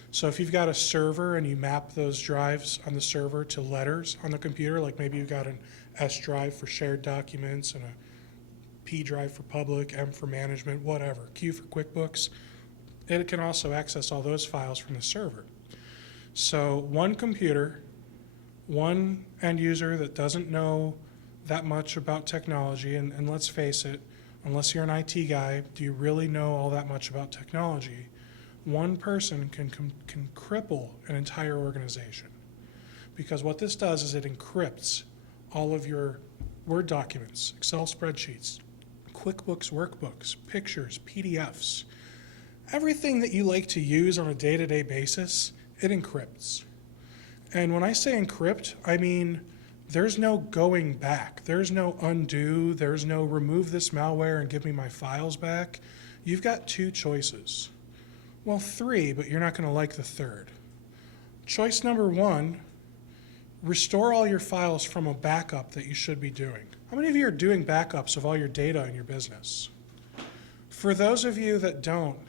So if you've got a server and you map those drives on the server to letters on the computer, like maybe you've got an S drive for shared documents and a P drive for public, M for management, whatever, Q for QuickBooks, it can also access all those files from the server. So one computer, one end user that doesn't know that much about technology, and let's face it, unless you're an IT guy, do you really know all that much about technology? One person can cripple an entire organization. Because what this does is it encrypts all of your Word documents, Excel spreadsheets, QuickBooks workbooks, pictures, PDFs. Everything that you like to use on a day-to-day basis, it encrypts. And when I say encrypt, I mean there's no going back. There's no undo. There's no remove this malware and give me my files back. You've got two choices. Well, three, but you're not going to like the third. Choice number one, restore all your files from a backup that you should be doing. How many of you are doing backups of all your data in your business? For those of you that don't,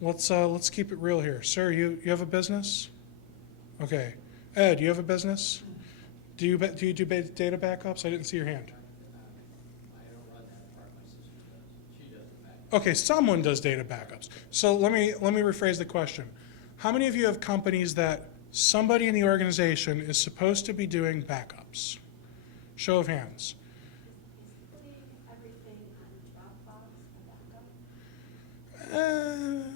let's keep it real here. Sir, you have a business? Okay. Ed, you have a business? Do you do data backups? I didn't see your hand. I don't run that part, my sister does. She does the back. Okay, someone does data backups. So let me rephrase the question. How many of you have companies that somebody in the organization is supposed to be doing backups? Show of hands. Is putting everything on Dropbox a backup?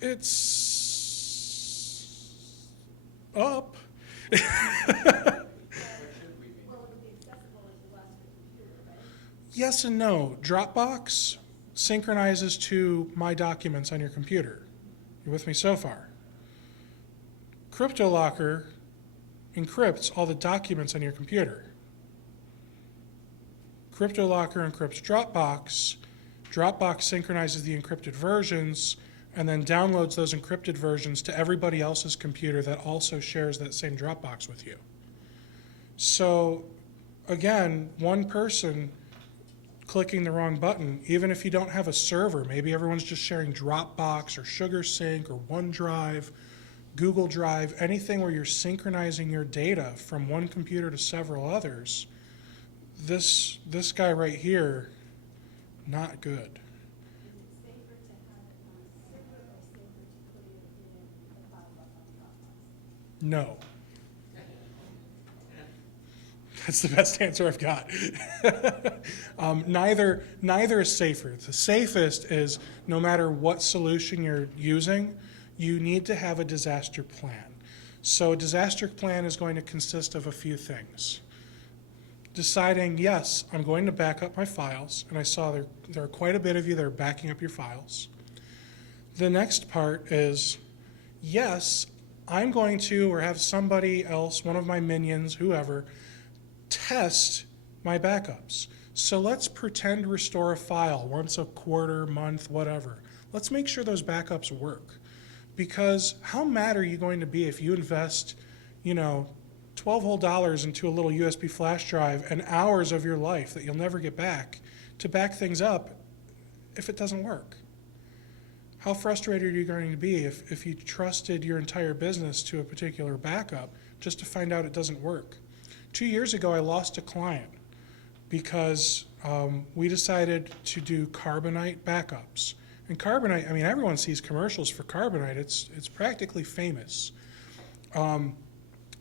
It's up. Well, it would be accessible as you lost your computer, right? Yes and no. Dropbox synchronizes to my documents on your computer. You with me so far? CryptoLocker encrypts all the documents on your computer. CryptoLocker encrypts Dropbox. Dropbox synchronizes the encrypted versions and then downloads those encrypted versions to everybody else's computer that also shares that same Dropbox with you. So again, one person clicking the wrong button, even if you don't have a server, maybe everyone's just sharing Dropbox or SugarSync or OneDrive, Google Drive, anything where you're synchronizing your data from one computer to several others, this guy right here not good. Is it safer to have it on a server or safer to put it in the cloud like on Dropbox? No. That's the best answer I've got. Neither is safer. The safest is no matter what solution you're using, you need to have a disaster plan. So a disaster plan is going to consist of a few things. Deciding, yes, I'm going to back up my files, and I saw there are quite a bit of you that are backing up your files. The next part is, yes, I'm going to, or have somebody else, one of my minions, whoever, test my backups. So let's pretend restore a file once a quarter, month, whatever. Let's make sure those backups work. Because how mad are you going to be if you invest, $12 whole into a little USB flash drive and hours of your life that you'll never get back to back things up if it doesn't work? How frustrated are you going to be if you trusted your entire business to a particular backup just to find out it doesn't work? 2 years ago, I lost a client because we decided to do Carbonite backups. And Carbonite, I mean, everyone sees commercials for Carbonite. It's practically famous. And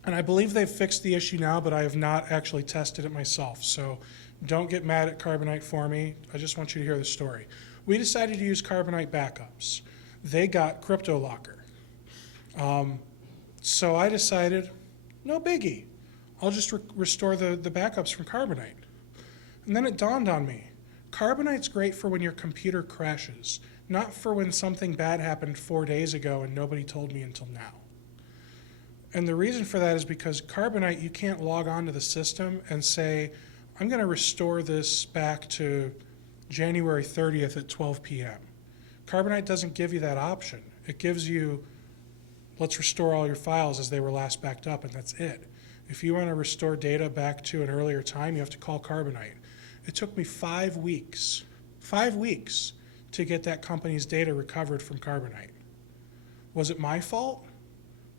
I believe they've fixed the issue now, but I have not actually tested it myself. So don't get mad at Carbonite for me. I just want you to hear the story. We decided to use Carbonite backups. They got CryptoLocker. So I decided, no biggie. I'll just restore the backups from Carbonite. And then it dawned on me, Carbonite's great for when your computer crashes, not for when something bad happened 4 days ago and nobody told me until now. And the reason for that is because Carbonite, you can't log on to the system and say, I'm going to restore this back to January 30th at 12 p.m. Carbonite doesn't give you that option. It gives you, let's restore all your files as they were last backed up, and that's it. If you want to restore data back to an earlier time, you have to call Carbonite. It took me 5 weeks to get that company's data recovered from Carbonite. Was it my fault?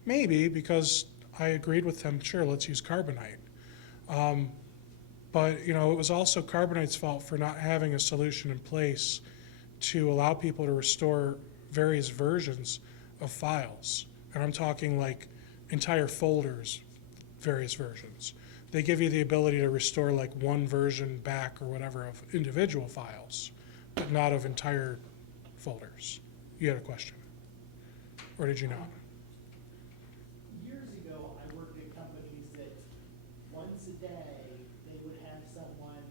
Maybe, because I agreed with them, sure, let's use Carbonite. But it was also Carbonite's fault for not having a solution in place to allow people to restore various versions of files. And I'm talking like entire folders, various versions. They give you the ability to restore like one version back or whatever of individual files, but not of entire folders. You had a question? Or did you not? Years ago, I worked at companies that once a day, they would have someone,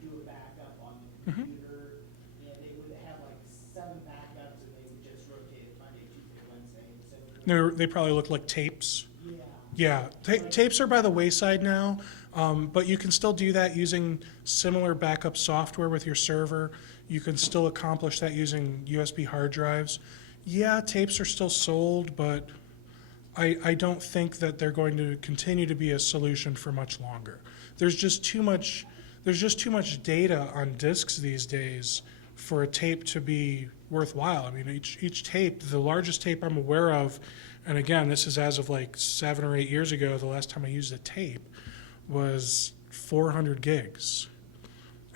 do a backup on the computer, and they would have like 7 backups, and they would just rotate it Monday, Tuesday, Wednesday. They probably look like tapes. Yeah. Yeah, tapes are by the wayside now, but you can still do that using similar backup software with your server. You can still accomplish that using USB hard drives. Yeah, tapes are still sold, but I don't think that they're going to continue to be a solution for much longer. There's just too much data on disks these days for a tape to be worthwhile. I mean, each tape, the largest tape I'm aware of, and again, this is as of like 7 or 8 years ago, the last time I used a tape, was 400 gigs.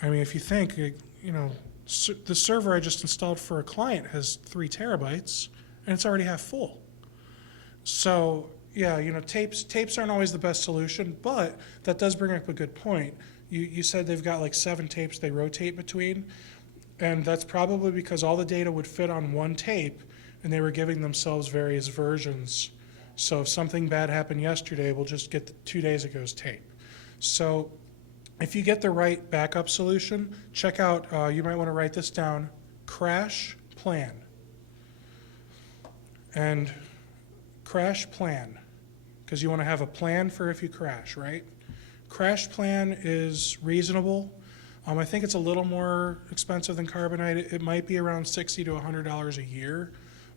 I mean, if you think, the server I just installed for a client has 3 terabytes, and it's already half full. So, yeah, tapes aren't always the best solution, but that does bring up a good point. You said they've got like 7 tapes they rotate between, and that's probably because all the data would fit on one tape, and they were giving themselves various versions. So if something bad happened yesterday, we'll just get the 2 days ago's tape. So if you get the right backup solution, check out, you might want to write this down, Crash Plan. And Crash Plan, because you want to have a plan for if you crash, right? Crash Plan is reasonable. I think it's a little more expensive than Carbonite. It might be around $60 to $100 a year,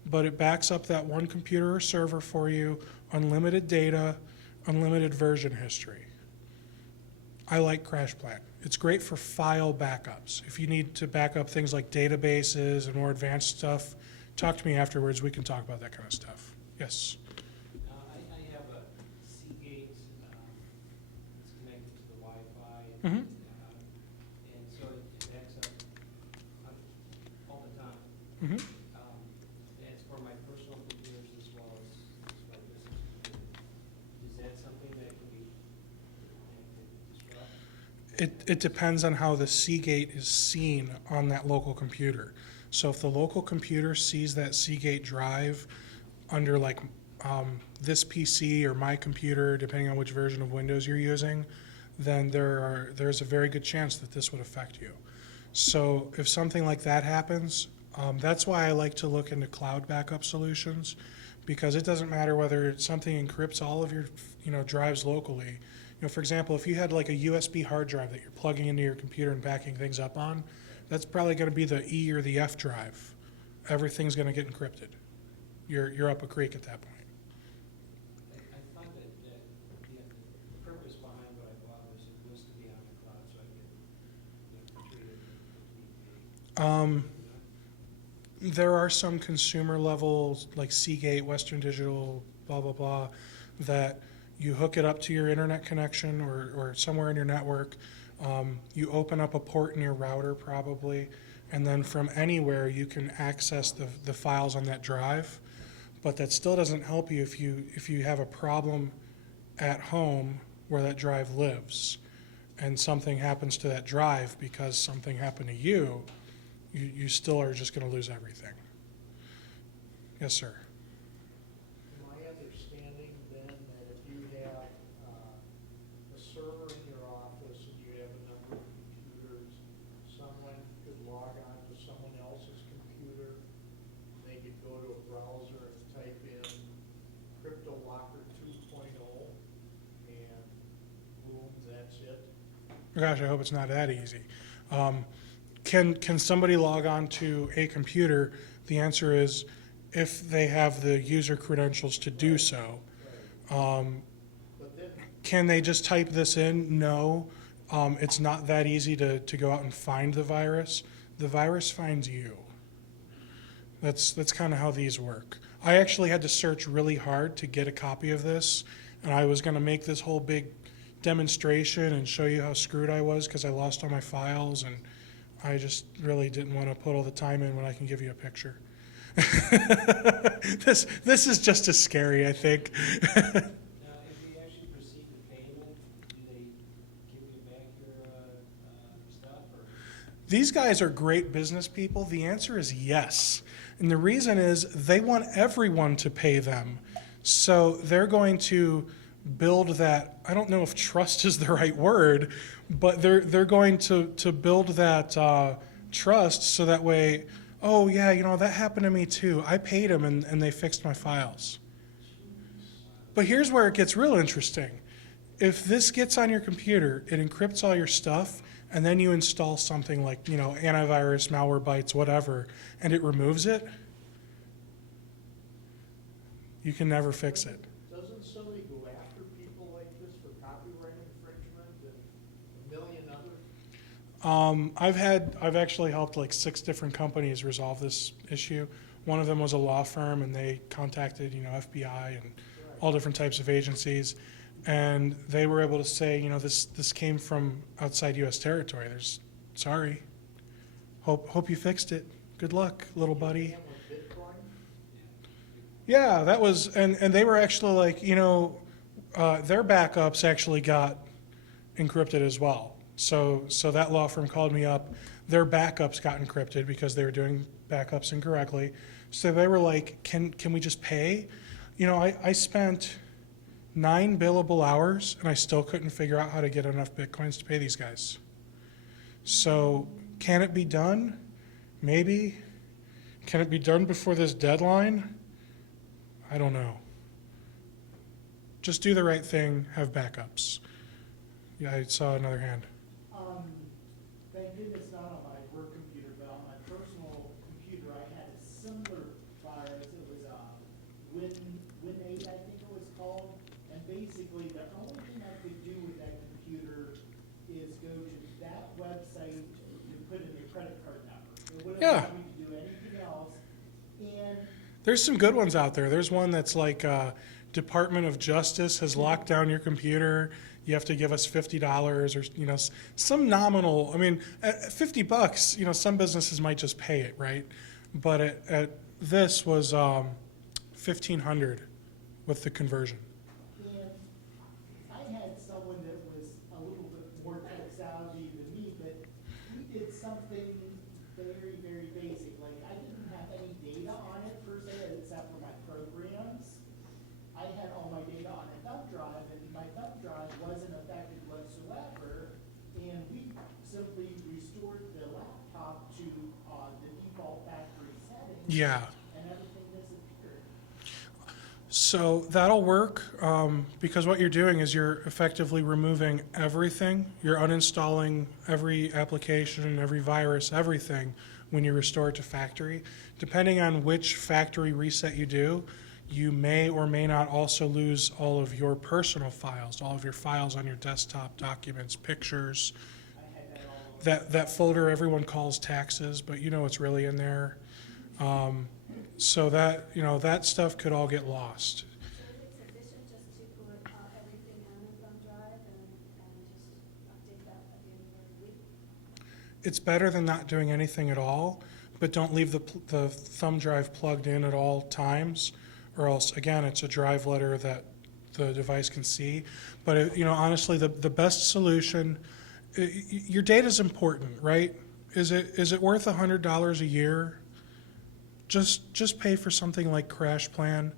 but it backs up that one computer or server for you, unlimited data, unlimited version history. I like Crash Plan. It's great for file backups. If you need to back up things like databases and more advanced stuff, talk to me afterwards. We can talk about that kind of stuff. Yes? I have a Seagate, it's connected to the Wi-Fi. Mhm. And so it backs up Mhm. That's for my personal computers as well as my business computer. Is that something that can be, that could disrupt? It depends on how the Seagate is seen on that local computer. So if the local computer sees that Seagate drive under like this PC or my computer, depending on which version of Windows you're using, then there's a very good chance that this would affect you. So if something like that happens, that's why I like to look into cloud backup solutions, because it doesn't matter whether something encrypts all of your drives locally. For example, if you had like a USB hard drive that you're plugging into your computer and backing things up on, that's probably going to be the E or the F drive. Everything's going to get encrypted. You're up a creek at that point. I thought that the purpose behind what I bought was to be on the cloud so I could, treat it. There are some consumer levels like Seagate, Western Digital, blah, blah, blah, that you hook it up to your internet connection or somewhere in your network. You open up a port in your router probably, and then from anywhere you can access the files on that drive. But that still doesn't help you if you have a problem at home where that drive lives and something happens to that drive because something happened to you, you still are just going to lose everything. Yes, sir. My understanding then that if you have a server in your office and you have a number of computers, someone could log on to someone else's computer. They could go to a browser and type in CryptoLocker 2.0 and boom, that's it. Gosh, I hope it's not that easy. Can somebody log on to a computer? The answer is if they have the user credentials to do so. But then, Can they just type this in? No. It's not that easy to go out and find the virus. The virus finds you. That's kind of how these work. I actually had to search really hard to get a copy of this, and I was going to make this whole big demonstration and show you how screwed I was because I lost all my files, and I just really didn't want to put all the time in when I can give you a picture. This is just as scary, I think. Now, if you actually proceed to payment, do they give you back your stuff or? These guys are great business people. The answer is yes. And the reason is they want everyone to pay them. So they're going to build that, I don't know if trust is the right word, but they're going to build that trust so that way, oh yeah, that happened to me too. I paid them and they fixed my files. But here's where it gets real interesting. If this gets on your computer, it encrypts all your stuff, and then you install something like, antivirus, Malwarebytes, whatever, and it removes it, you can never fix it. doesn't somebody go after people like this for copyright infringement and a million others? I've actually helped like 6 different companies resolve this issue. One of them was a law firm, and they contacted, FBI and all different types of agencies, and they were able to say, this came from outside U.S. territory. Sorry. Hope you fixed it. Good luck, little buddy. Scam with Bitcoin? Yeah, that was, and they were actually like, their backups actually got encrypted as well. So that law firm called me up. Their backups got encrypted because they were doing backups incorrectly. So they were like, can we just pay? I spent 9 billable hours and I still couldn't figure out how to get enough Bitcoins to pay these guys. So can it be done? Maybe. Can it be done before this deadline? I don't know. Just do the right thing, have backups. Yeah, I saw another hand. Thank goodness not on my work computer, but on my personal computer, I had a similar virus. It was Win8, I think it was called. And basically, the only thing I could do with that computer is go to that website and put in the credit card number. It wouldn't Yeah. allow me to do anything else. And There's some good ones out there. There's one that's like Department of Justice has locked down your computer. You have to give us $50 or some nominal. I mean, at $50, some businesses might just pay it, right? but at this was 1,500 with the conversion. And I had someone that was a little bit more tech savvy than me, but we did something very, very basic. Like, I didn't have any data on it per se, except for my programs. I had all my data on a thumb drive, and my thumb drive wasn't affected whatsoever. And we simply restored the laptop to the default factory settings. Yeah. And everything disappeared. So that'll work because what you're doing is you're effectively removing everything. You're uninstalling every application, every virus, everything when you restore it to factory. Depending on which factory reset you do, you may or may not also lose all of your personal files, all of your files on your desktop, documents, pictures. That folder everyone calls taxes, but you know what's really in there. So that, that stuff could all get lost. So is it sufficient just to put everything on the thumb drive and just update that at the end of every week? It's better than not doing anything at all, but don't leave the thumb drive plugged in at all times, or else, again, it's a drive letter that the device can see. But, honestly, the best solution, your data's important, right? Is it worth $100 a year? Just pay for something like Crash Plan.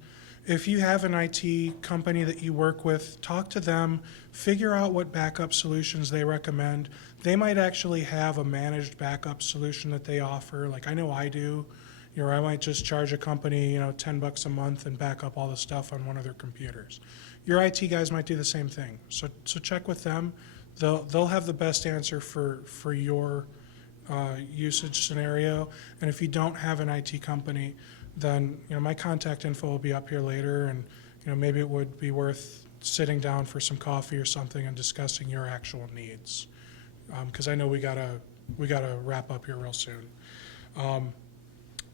If you have an IT company that you work with, talk to them, figure out what backup solutions they recommend. They might actually have a managed backup solution that they offer, like I know I do. I might just charge a company, $10 a month and back up all the stuff on one of their computers. Your IT guys might do the same thing. So check with them. They'll have the best answer for your usage scenario. And if you don't have an IT company, then my contact info will be up here later, and maybe it would be worth sitting down for some coffee or something and discussing your actual needs. Because I know we gotta wrap up here real soon.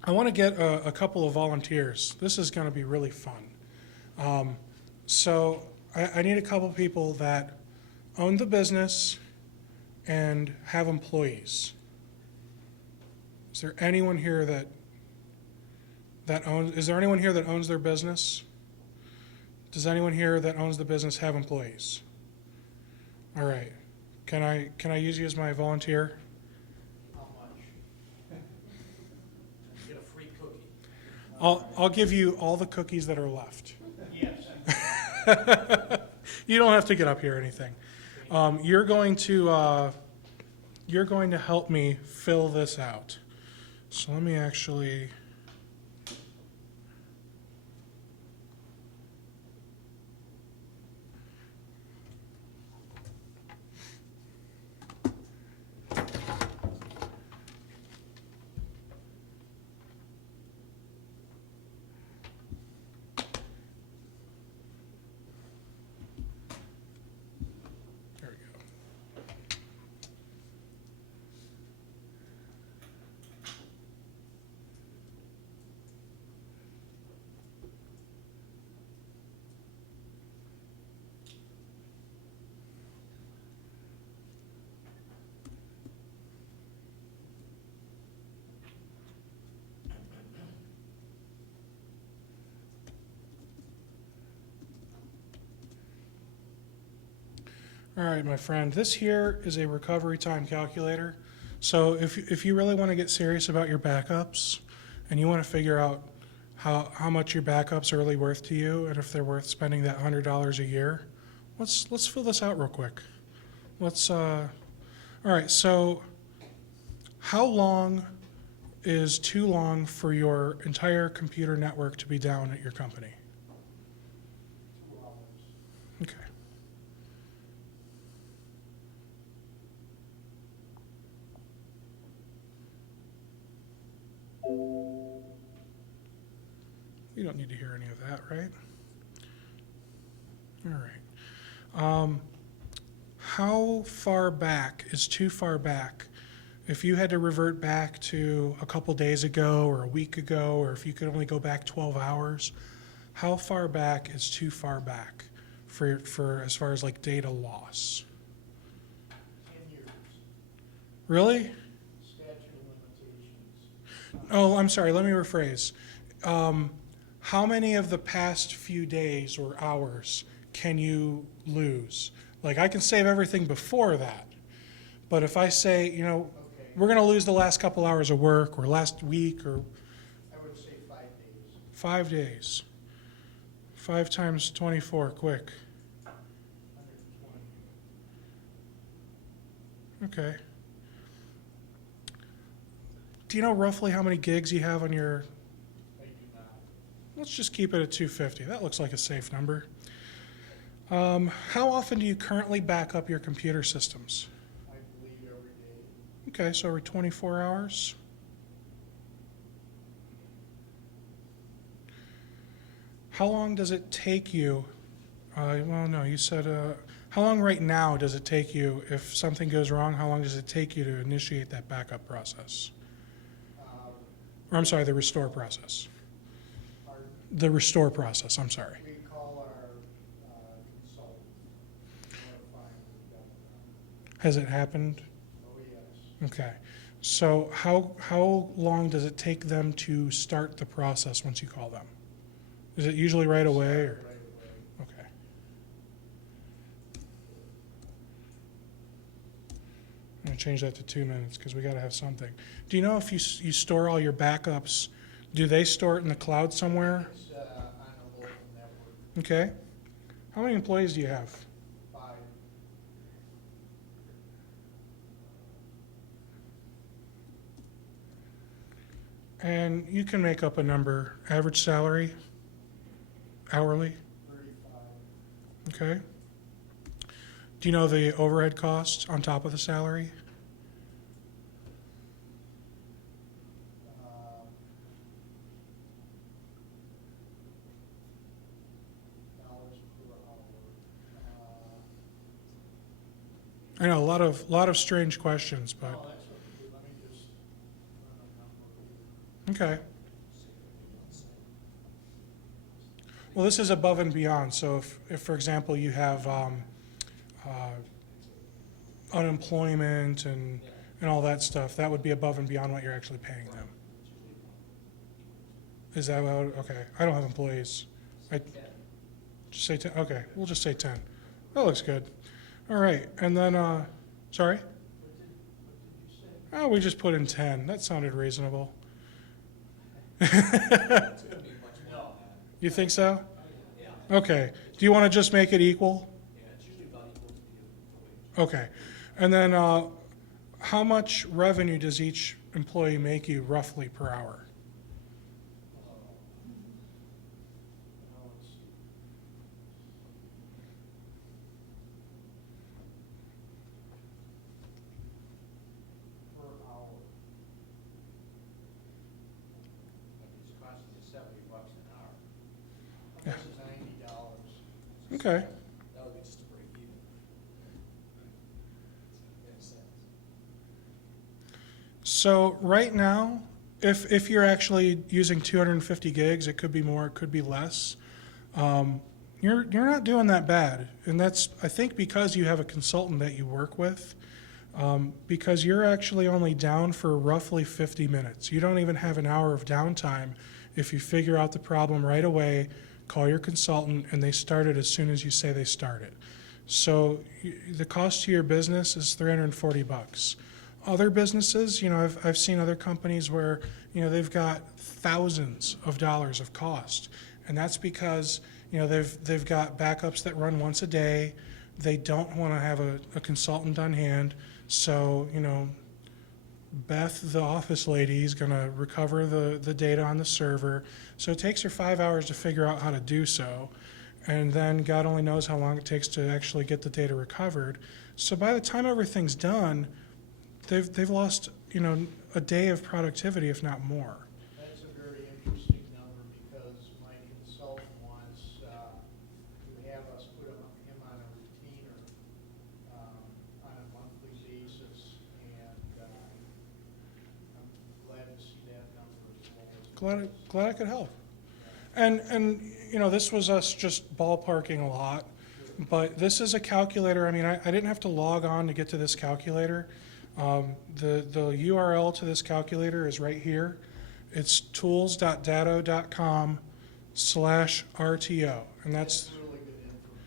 I want to get a couple of volunteers. This is going to be really fun. So I need a couple people that own the business and have employees. Is there anyone here is there anyone here that owns their business? Does anyone here that owns the business have employees? All right. Can I use you as my volunteer? How much? Get a free cookie. I'll give you all the cookies that are left. Yes. You don't have to get up here or anything. You're going to help me fill this out. So let me actually. There we go. All right, my friend, this here is a recovery time calculator. So if you really want to get serious about your backups and you want to figure out how much your backups are really worth to you and if they're worth spending that $100 a year, let's fill this out real quick. All right, so how long is too long for your entire computer network to be down at your company? 2 hours. Okay. You don't need to hear any of that, right? All right. How far back is too far back? If you had to revert back to a couple days ago or a week ago, or if you could only go back 12 hours, how far back is too far back for as far as like data loss? 10 years. Really? Statute of limitations. Oh, I'm sorry, let me rephrase. How many of the past few days or hours can you lose? Like, I can save everything before that, but if I say, Okay, we're going to lose the last couple hours of work or last week or I would say 5 days. 5 days, 5 times 24, quick. 120. Okay. Do you know roughly how many gigs you have on your, I do not. let's just keep it at 250. That looks like a safe number. How often do you currently back up your computer systems? I believe every day. Okay, so every 24 hours. How long does it take you? Well, no, you said, how long right now does it take you, if something goes wrong, how long does it take you to initiate that backup process? Or I'm sorry, the restore process. Pardon? The restore process, I'm sorry. We call our consultant, notifying the government. Has it happened? Oh, yes. Okay. So how long does it take them to start the process once you call them? Is it usually right away or? Right away. Okay. I'm gonna change that to 2 minutes because we gotta have something. Do you know if you store all your backups, do they store it in the cloud somewhere? It's on a local network, Okay. How many employees do you have? 5. And you can make up a number, average salary, hourly, 35. okay? Do you know the overhead costs on top of the salary? Dollars per hour. I know, a lot of strange questions, but, Oh, that's okay. Let me just run a number here. okay. Well, this is above and beyond, so if for example, you have unemployment and all that stuff, that would be above and beyond what you're actually paying them. Is that how, okay, I don't have employees. Just say 10, okay, we'll just say 10. That looks good. All right, and then, sorry? What did you say? Oh, we just put in 10, that sounded reasonable. It's gonna be much more than that. You think so? Yeah, Okay, do you want to just make it equal? yeah, it's usually about equal to the wage. Okay, and then, how much revenue does each employee make you roughly per hour? Now let's see. Per hour. It's costing you $70 an hour. Yeah. $90. Okay, That would be just to break even. In a sense. so right now, if you're actually using 250 gigs, it could be more, it could be less. You're not doing that bad, and that's, I think, because you have a consultant that you work with, because you're actually only down for roughly 50 minutes. You don't even have an hour of downtime if you figure out the problem right away, call your consultant, and they start it as soon as you say they start it. So the cost to your business is $340. Other businesses, I've seen other companies where, they've got thousands of dollars of cost. And that's because, they've got backups that run once a day. They don't want to have a consultant on hand. So, Beth, the office lady, is going to recover the data on the server. So it takes her 5 hours to figure out how to do so. And then God only knows how long it takes to actually get the data recovered. So by the time everything's done, they've lost, a day of productivity, if not more. That's a very interesting number because my consultant wants to have us put him on a retainer on a monthly basis, and I'm glad to see that number as well. Glad I could help. And this was us just ballparking a lot, but this is a calculator. I mean, I didn't have to log on to get to this calculator. The URL to this calculator is right here, It's tools.datto.com/RTO, and that's Really good information.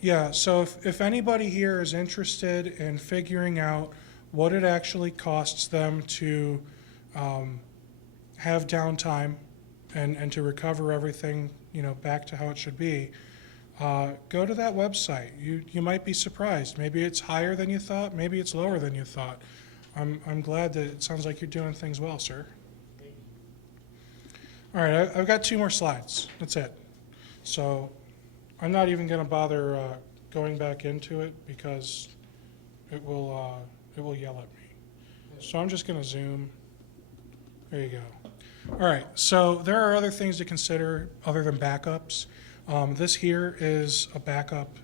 yeah. So if anybody here is interested in figuring out what it actually costs them to have downtime and to recover everything, back to how it should be, go to that website. You might be surprised. Maybe it's higher than you thought. Maybe it's lower than you thought. I'm glad that it sounds like you're doing things well, sir. All right, I've got 2 more slides. That's it. So I'm not even going to bother going back into it because it will yell at me. So I'm just going to zoom. There you go. All right, so there are other things to consider other than backups. This here is a backup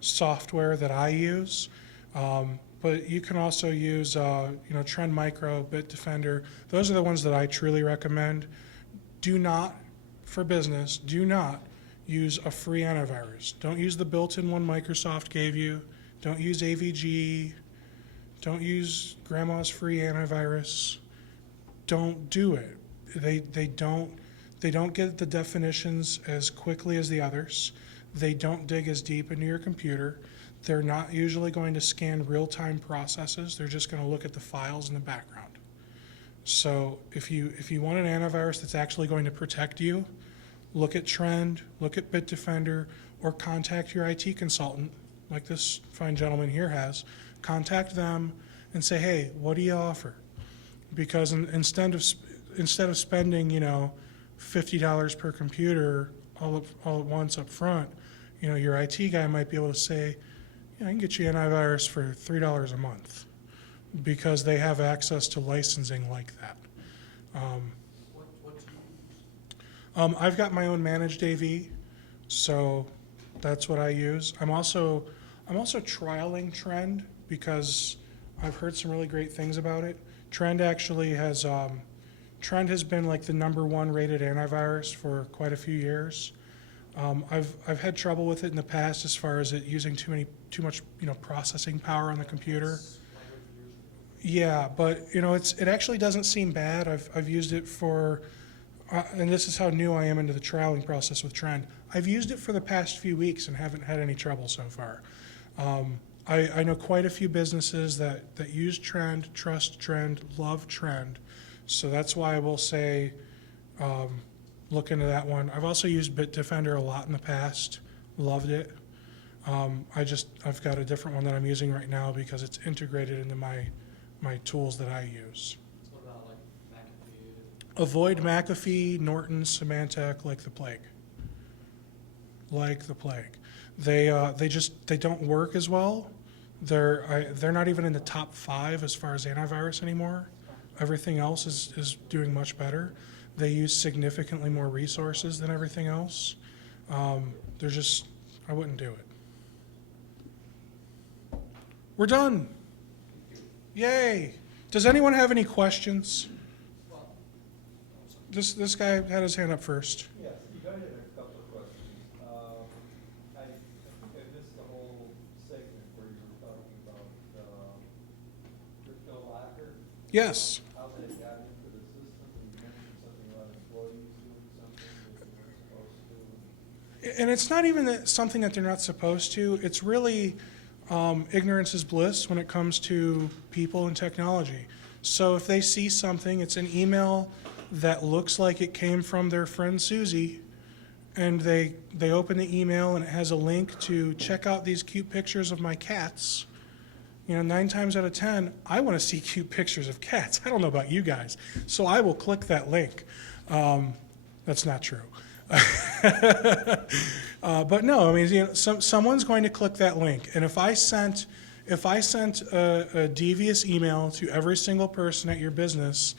software that I use, but you can also use, Trend Micro, Bitdefender. Those are the ones that I truly recommend. Do not, for business, do not use a free antivirus. Don't use the built-in one Microsoft gave you. Don't use AVG. Don't use grandma's free antivirus. Don't do it. They don't get the definitions as quickly as the others. They don't dig as deep into your computer. They're not usually going to scan real-time processes. They're just going to look at the files in the background. So if you want an antivirus that's actually going to protect you, look at Trend, look at Bitdefender, or contact your IT consultant, like this fine gentleman here has. Contact them and say, hey, what do you offer? Because instead of spending, $50 per computer all at once up front, your IT guy might be able to say, I can get you antivirus for $3 a month because they have access to licensing like that. I've got my own managed AV, so that's what I use. I'm also trialing Trend because I've heard some really great things about it. Trend actually has Trend has been like the #1 rated antivirus for quite a few years. I've had trouble with it in the past as far as it using too much processing power on the computer. Yeah, but it actually doesn't seem bad. I've used it for, and this is how new I am into the trialing process with Trend. I've used it for the past few weeks and haven't had any trouble so far. I know quite a few businesses that use Trend, trust Trend, love Trend. So that's why I will say look into that one. I've also used Bitdefender a lot in the past, loved it. I've got a different one that I'm using right now because it's integrated into my tools that I use. What about like McAfee? Avoid McAfee, Norton, Symantec like the plague. Like the plague. They don't work as well. They're not even in the top 5 as far as antivirus anymore. Everything else is doing much better. They use significantly more resources than everything else. I wouldn't do it. We're done. Yay. Does anyone have any questions? This guy had his hand up first. Yes, you got in a couple of questions. I think I missed the whole segment where you were talking about crypto locker, Yes. how they got into the system, and you mentioned something about employees doing something that they weren't supposed to. And it's not even something that they're not supposed to. It's really ignorance is bliss when it comes to people and technology. So if they see something, it's an email that looks like it came from their friend Susie, and they open the email and it has a link to check out these cute pictures of my cats. 9 times out of 10, I want to see cute pictures of cats. I don't know about you guys, so I will click that link. That's not true. But no, I mean, someone's going to click that link, and if I sent a devious email to every single person at your business,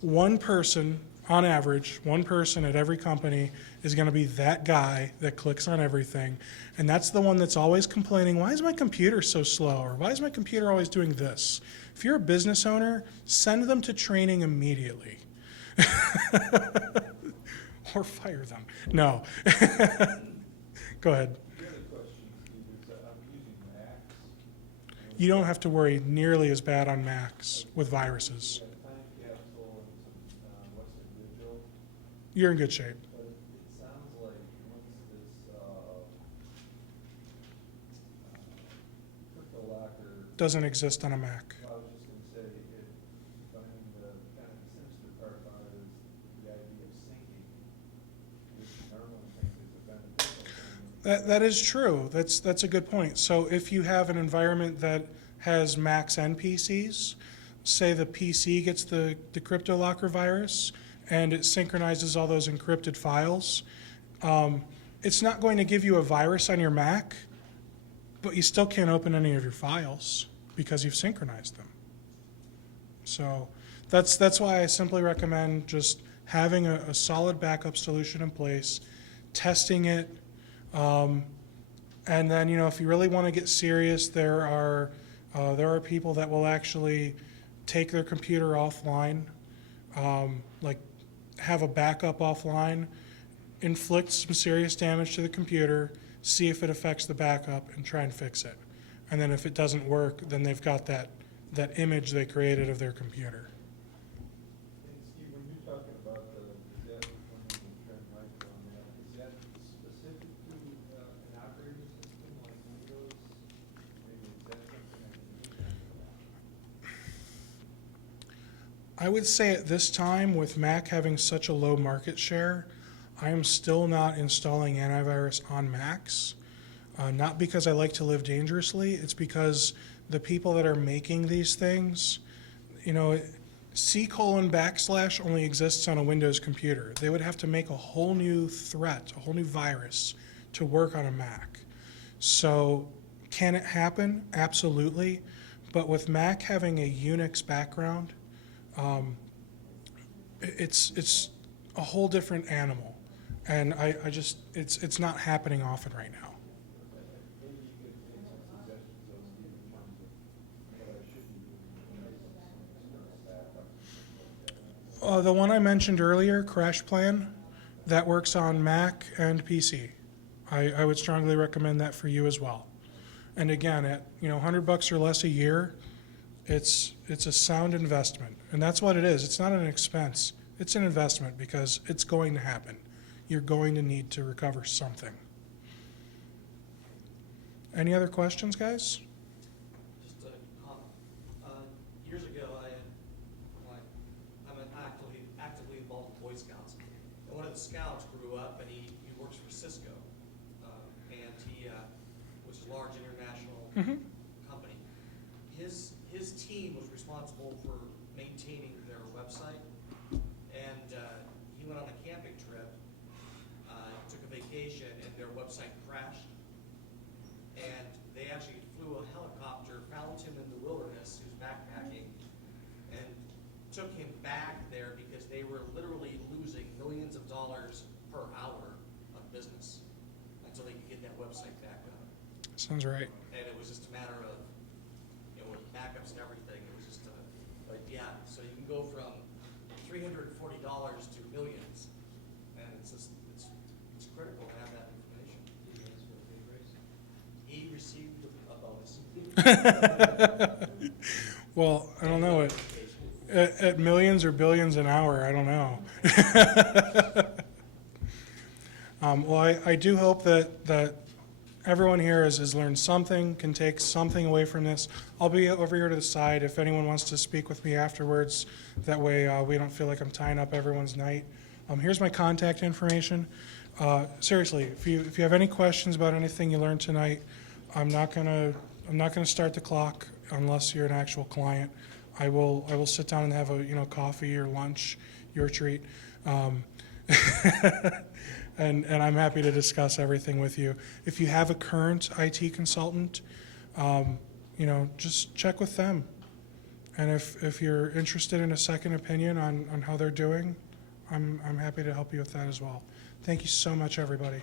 one person, on average, one person at every company is going to be that guy that clicks on everything, and that's the one that's always complaining, why is my computer so slow, or why is my computer always doing this? If you're a business owner, send them to training immediately. Or fire them. No. Go ahead. The other question, Steve, is that I'm using Macs. You don't have to worry nearly as bad on Macs with viruses. We have Time Capsule and some Western Digital you're in good shape. But it sounds like once this, crypto locker, Doesn't exist on a Mac. I was just gonna say, I mean, the kind of sinister part about it is the idea of syncing, which you normally think is a beneficial thing. That is true. That's a good point. So if you have an environment that has Macs and PCs, say the PC gets the crypto locker virus and it synchronizes all those encrypted files, it's not going to give you a virus on your Mac, but you still can't open any of your files because you've synchronized them. So that's why I simply recommend just having a solid backup solution in place, testing it, and then, if you really want to get serious, there are people that will actually take their computer offline, like have a backup offline, inflict some serious damage to the computer, see if it affects the backup, and try and fix it. And then if it doesn't work, then they've got that image they created of their computer. And Steve, when you're talking about is that, when you turn Michael on that, is that specific to an operating system like Windows? Maybe is that something that you need? I would say at this time, with Mac having such a low market share, I am still not installing antivirus on Macs. Not because I like to live dangerously, it's because the people that are making these things, C:\/ only exists on a Windows computer. They would have to make a whole new threat, a whole new virus to work on a Mac. So can it happen? Absolutely. But with Mac having a Unix background, it's a whole different animal, and I just it's not happening often right now. Maybe you could make some suggestions, though, Steve, in terms of what I should be doing when I start backup. The one I mentioned earlier, Crash Plan, that works on Mac and PC. I would strongly recommend that for you as well. And again, at $100 or less a year, it's a sound investment, and that's what it is. It's not an expense. It's an investment because it's going to happen. You're going to need to recover something. Any other questions, guys? Just a comment. Years ago, I'm actively involved in Boy Scouts. And one of the scouts grew up, and he works for Cisco, and he which is a large international company. His team was responsible for maintaining their website, and he went on a camping trip, took a vacation, and their website crashed. And they actually flew a helicopter, found him in the wilderness, he was backpacking, and took him back there because they were literally losing millions of dollars per hour of business until they could get that website back up. Sounds right. And it was just a matter of, with backups and everything, it was just so you can go from $340 to millions, and it's critical to have that information. He received a bonus. Well, I don't know. At millions or billions an hour, I don't know. Well, I do hope that everyone here has learned something, can take something away from this. I'll be over here to the side if anyone wants to speak with me afterwards. That way we don't feel like I'm tying up everyone's night. Here's my contact information. Seriously, if you have any questions about anything you learned tonight, I'm not gonna start the clock unless you're an actual client. I will sit down and have a coffee or lunch, your treat. And I'm happy to discuss everything with you. If you have a current IT consultant, just check with them. And if you're interested in a second opinion on how they're doing, I'm happy to help you with that as well. Thank you so much, everybody.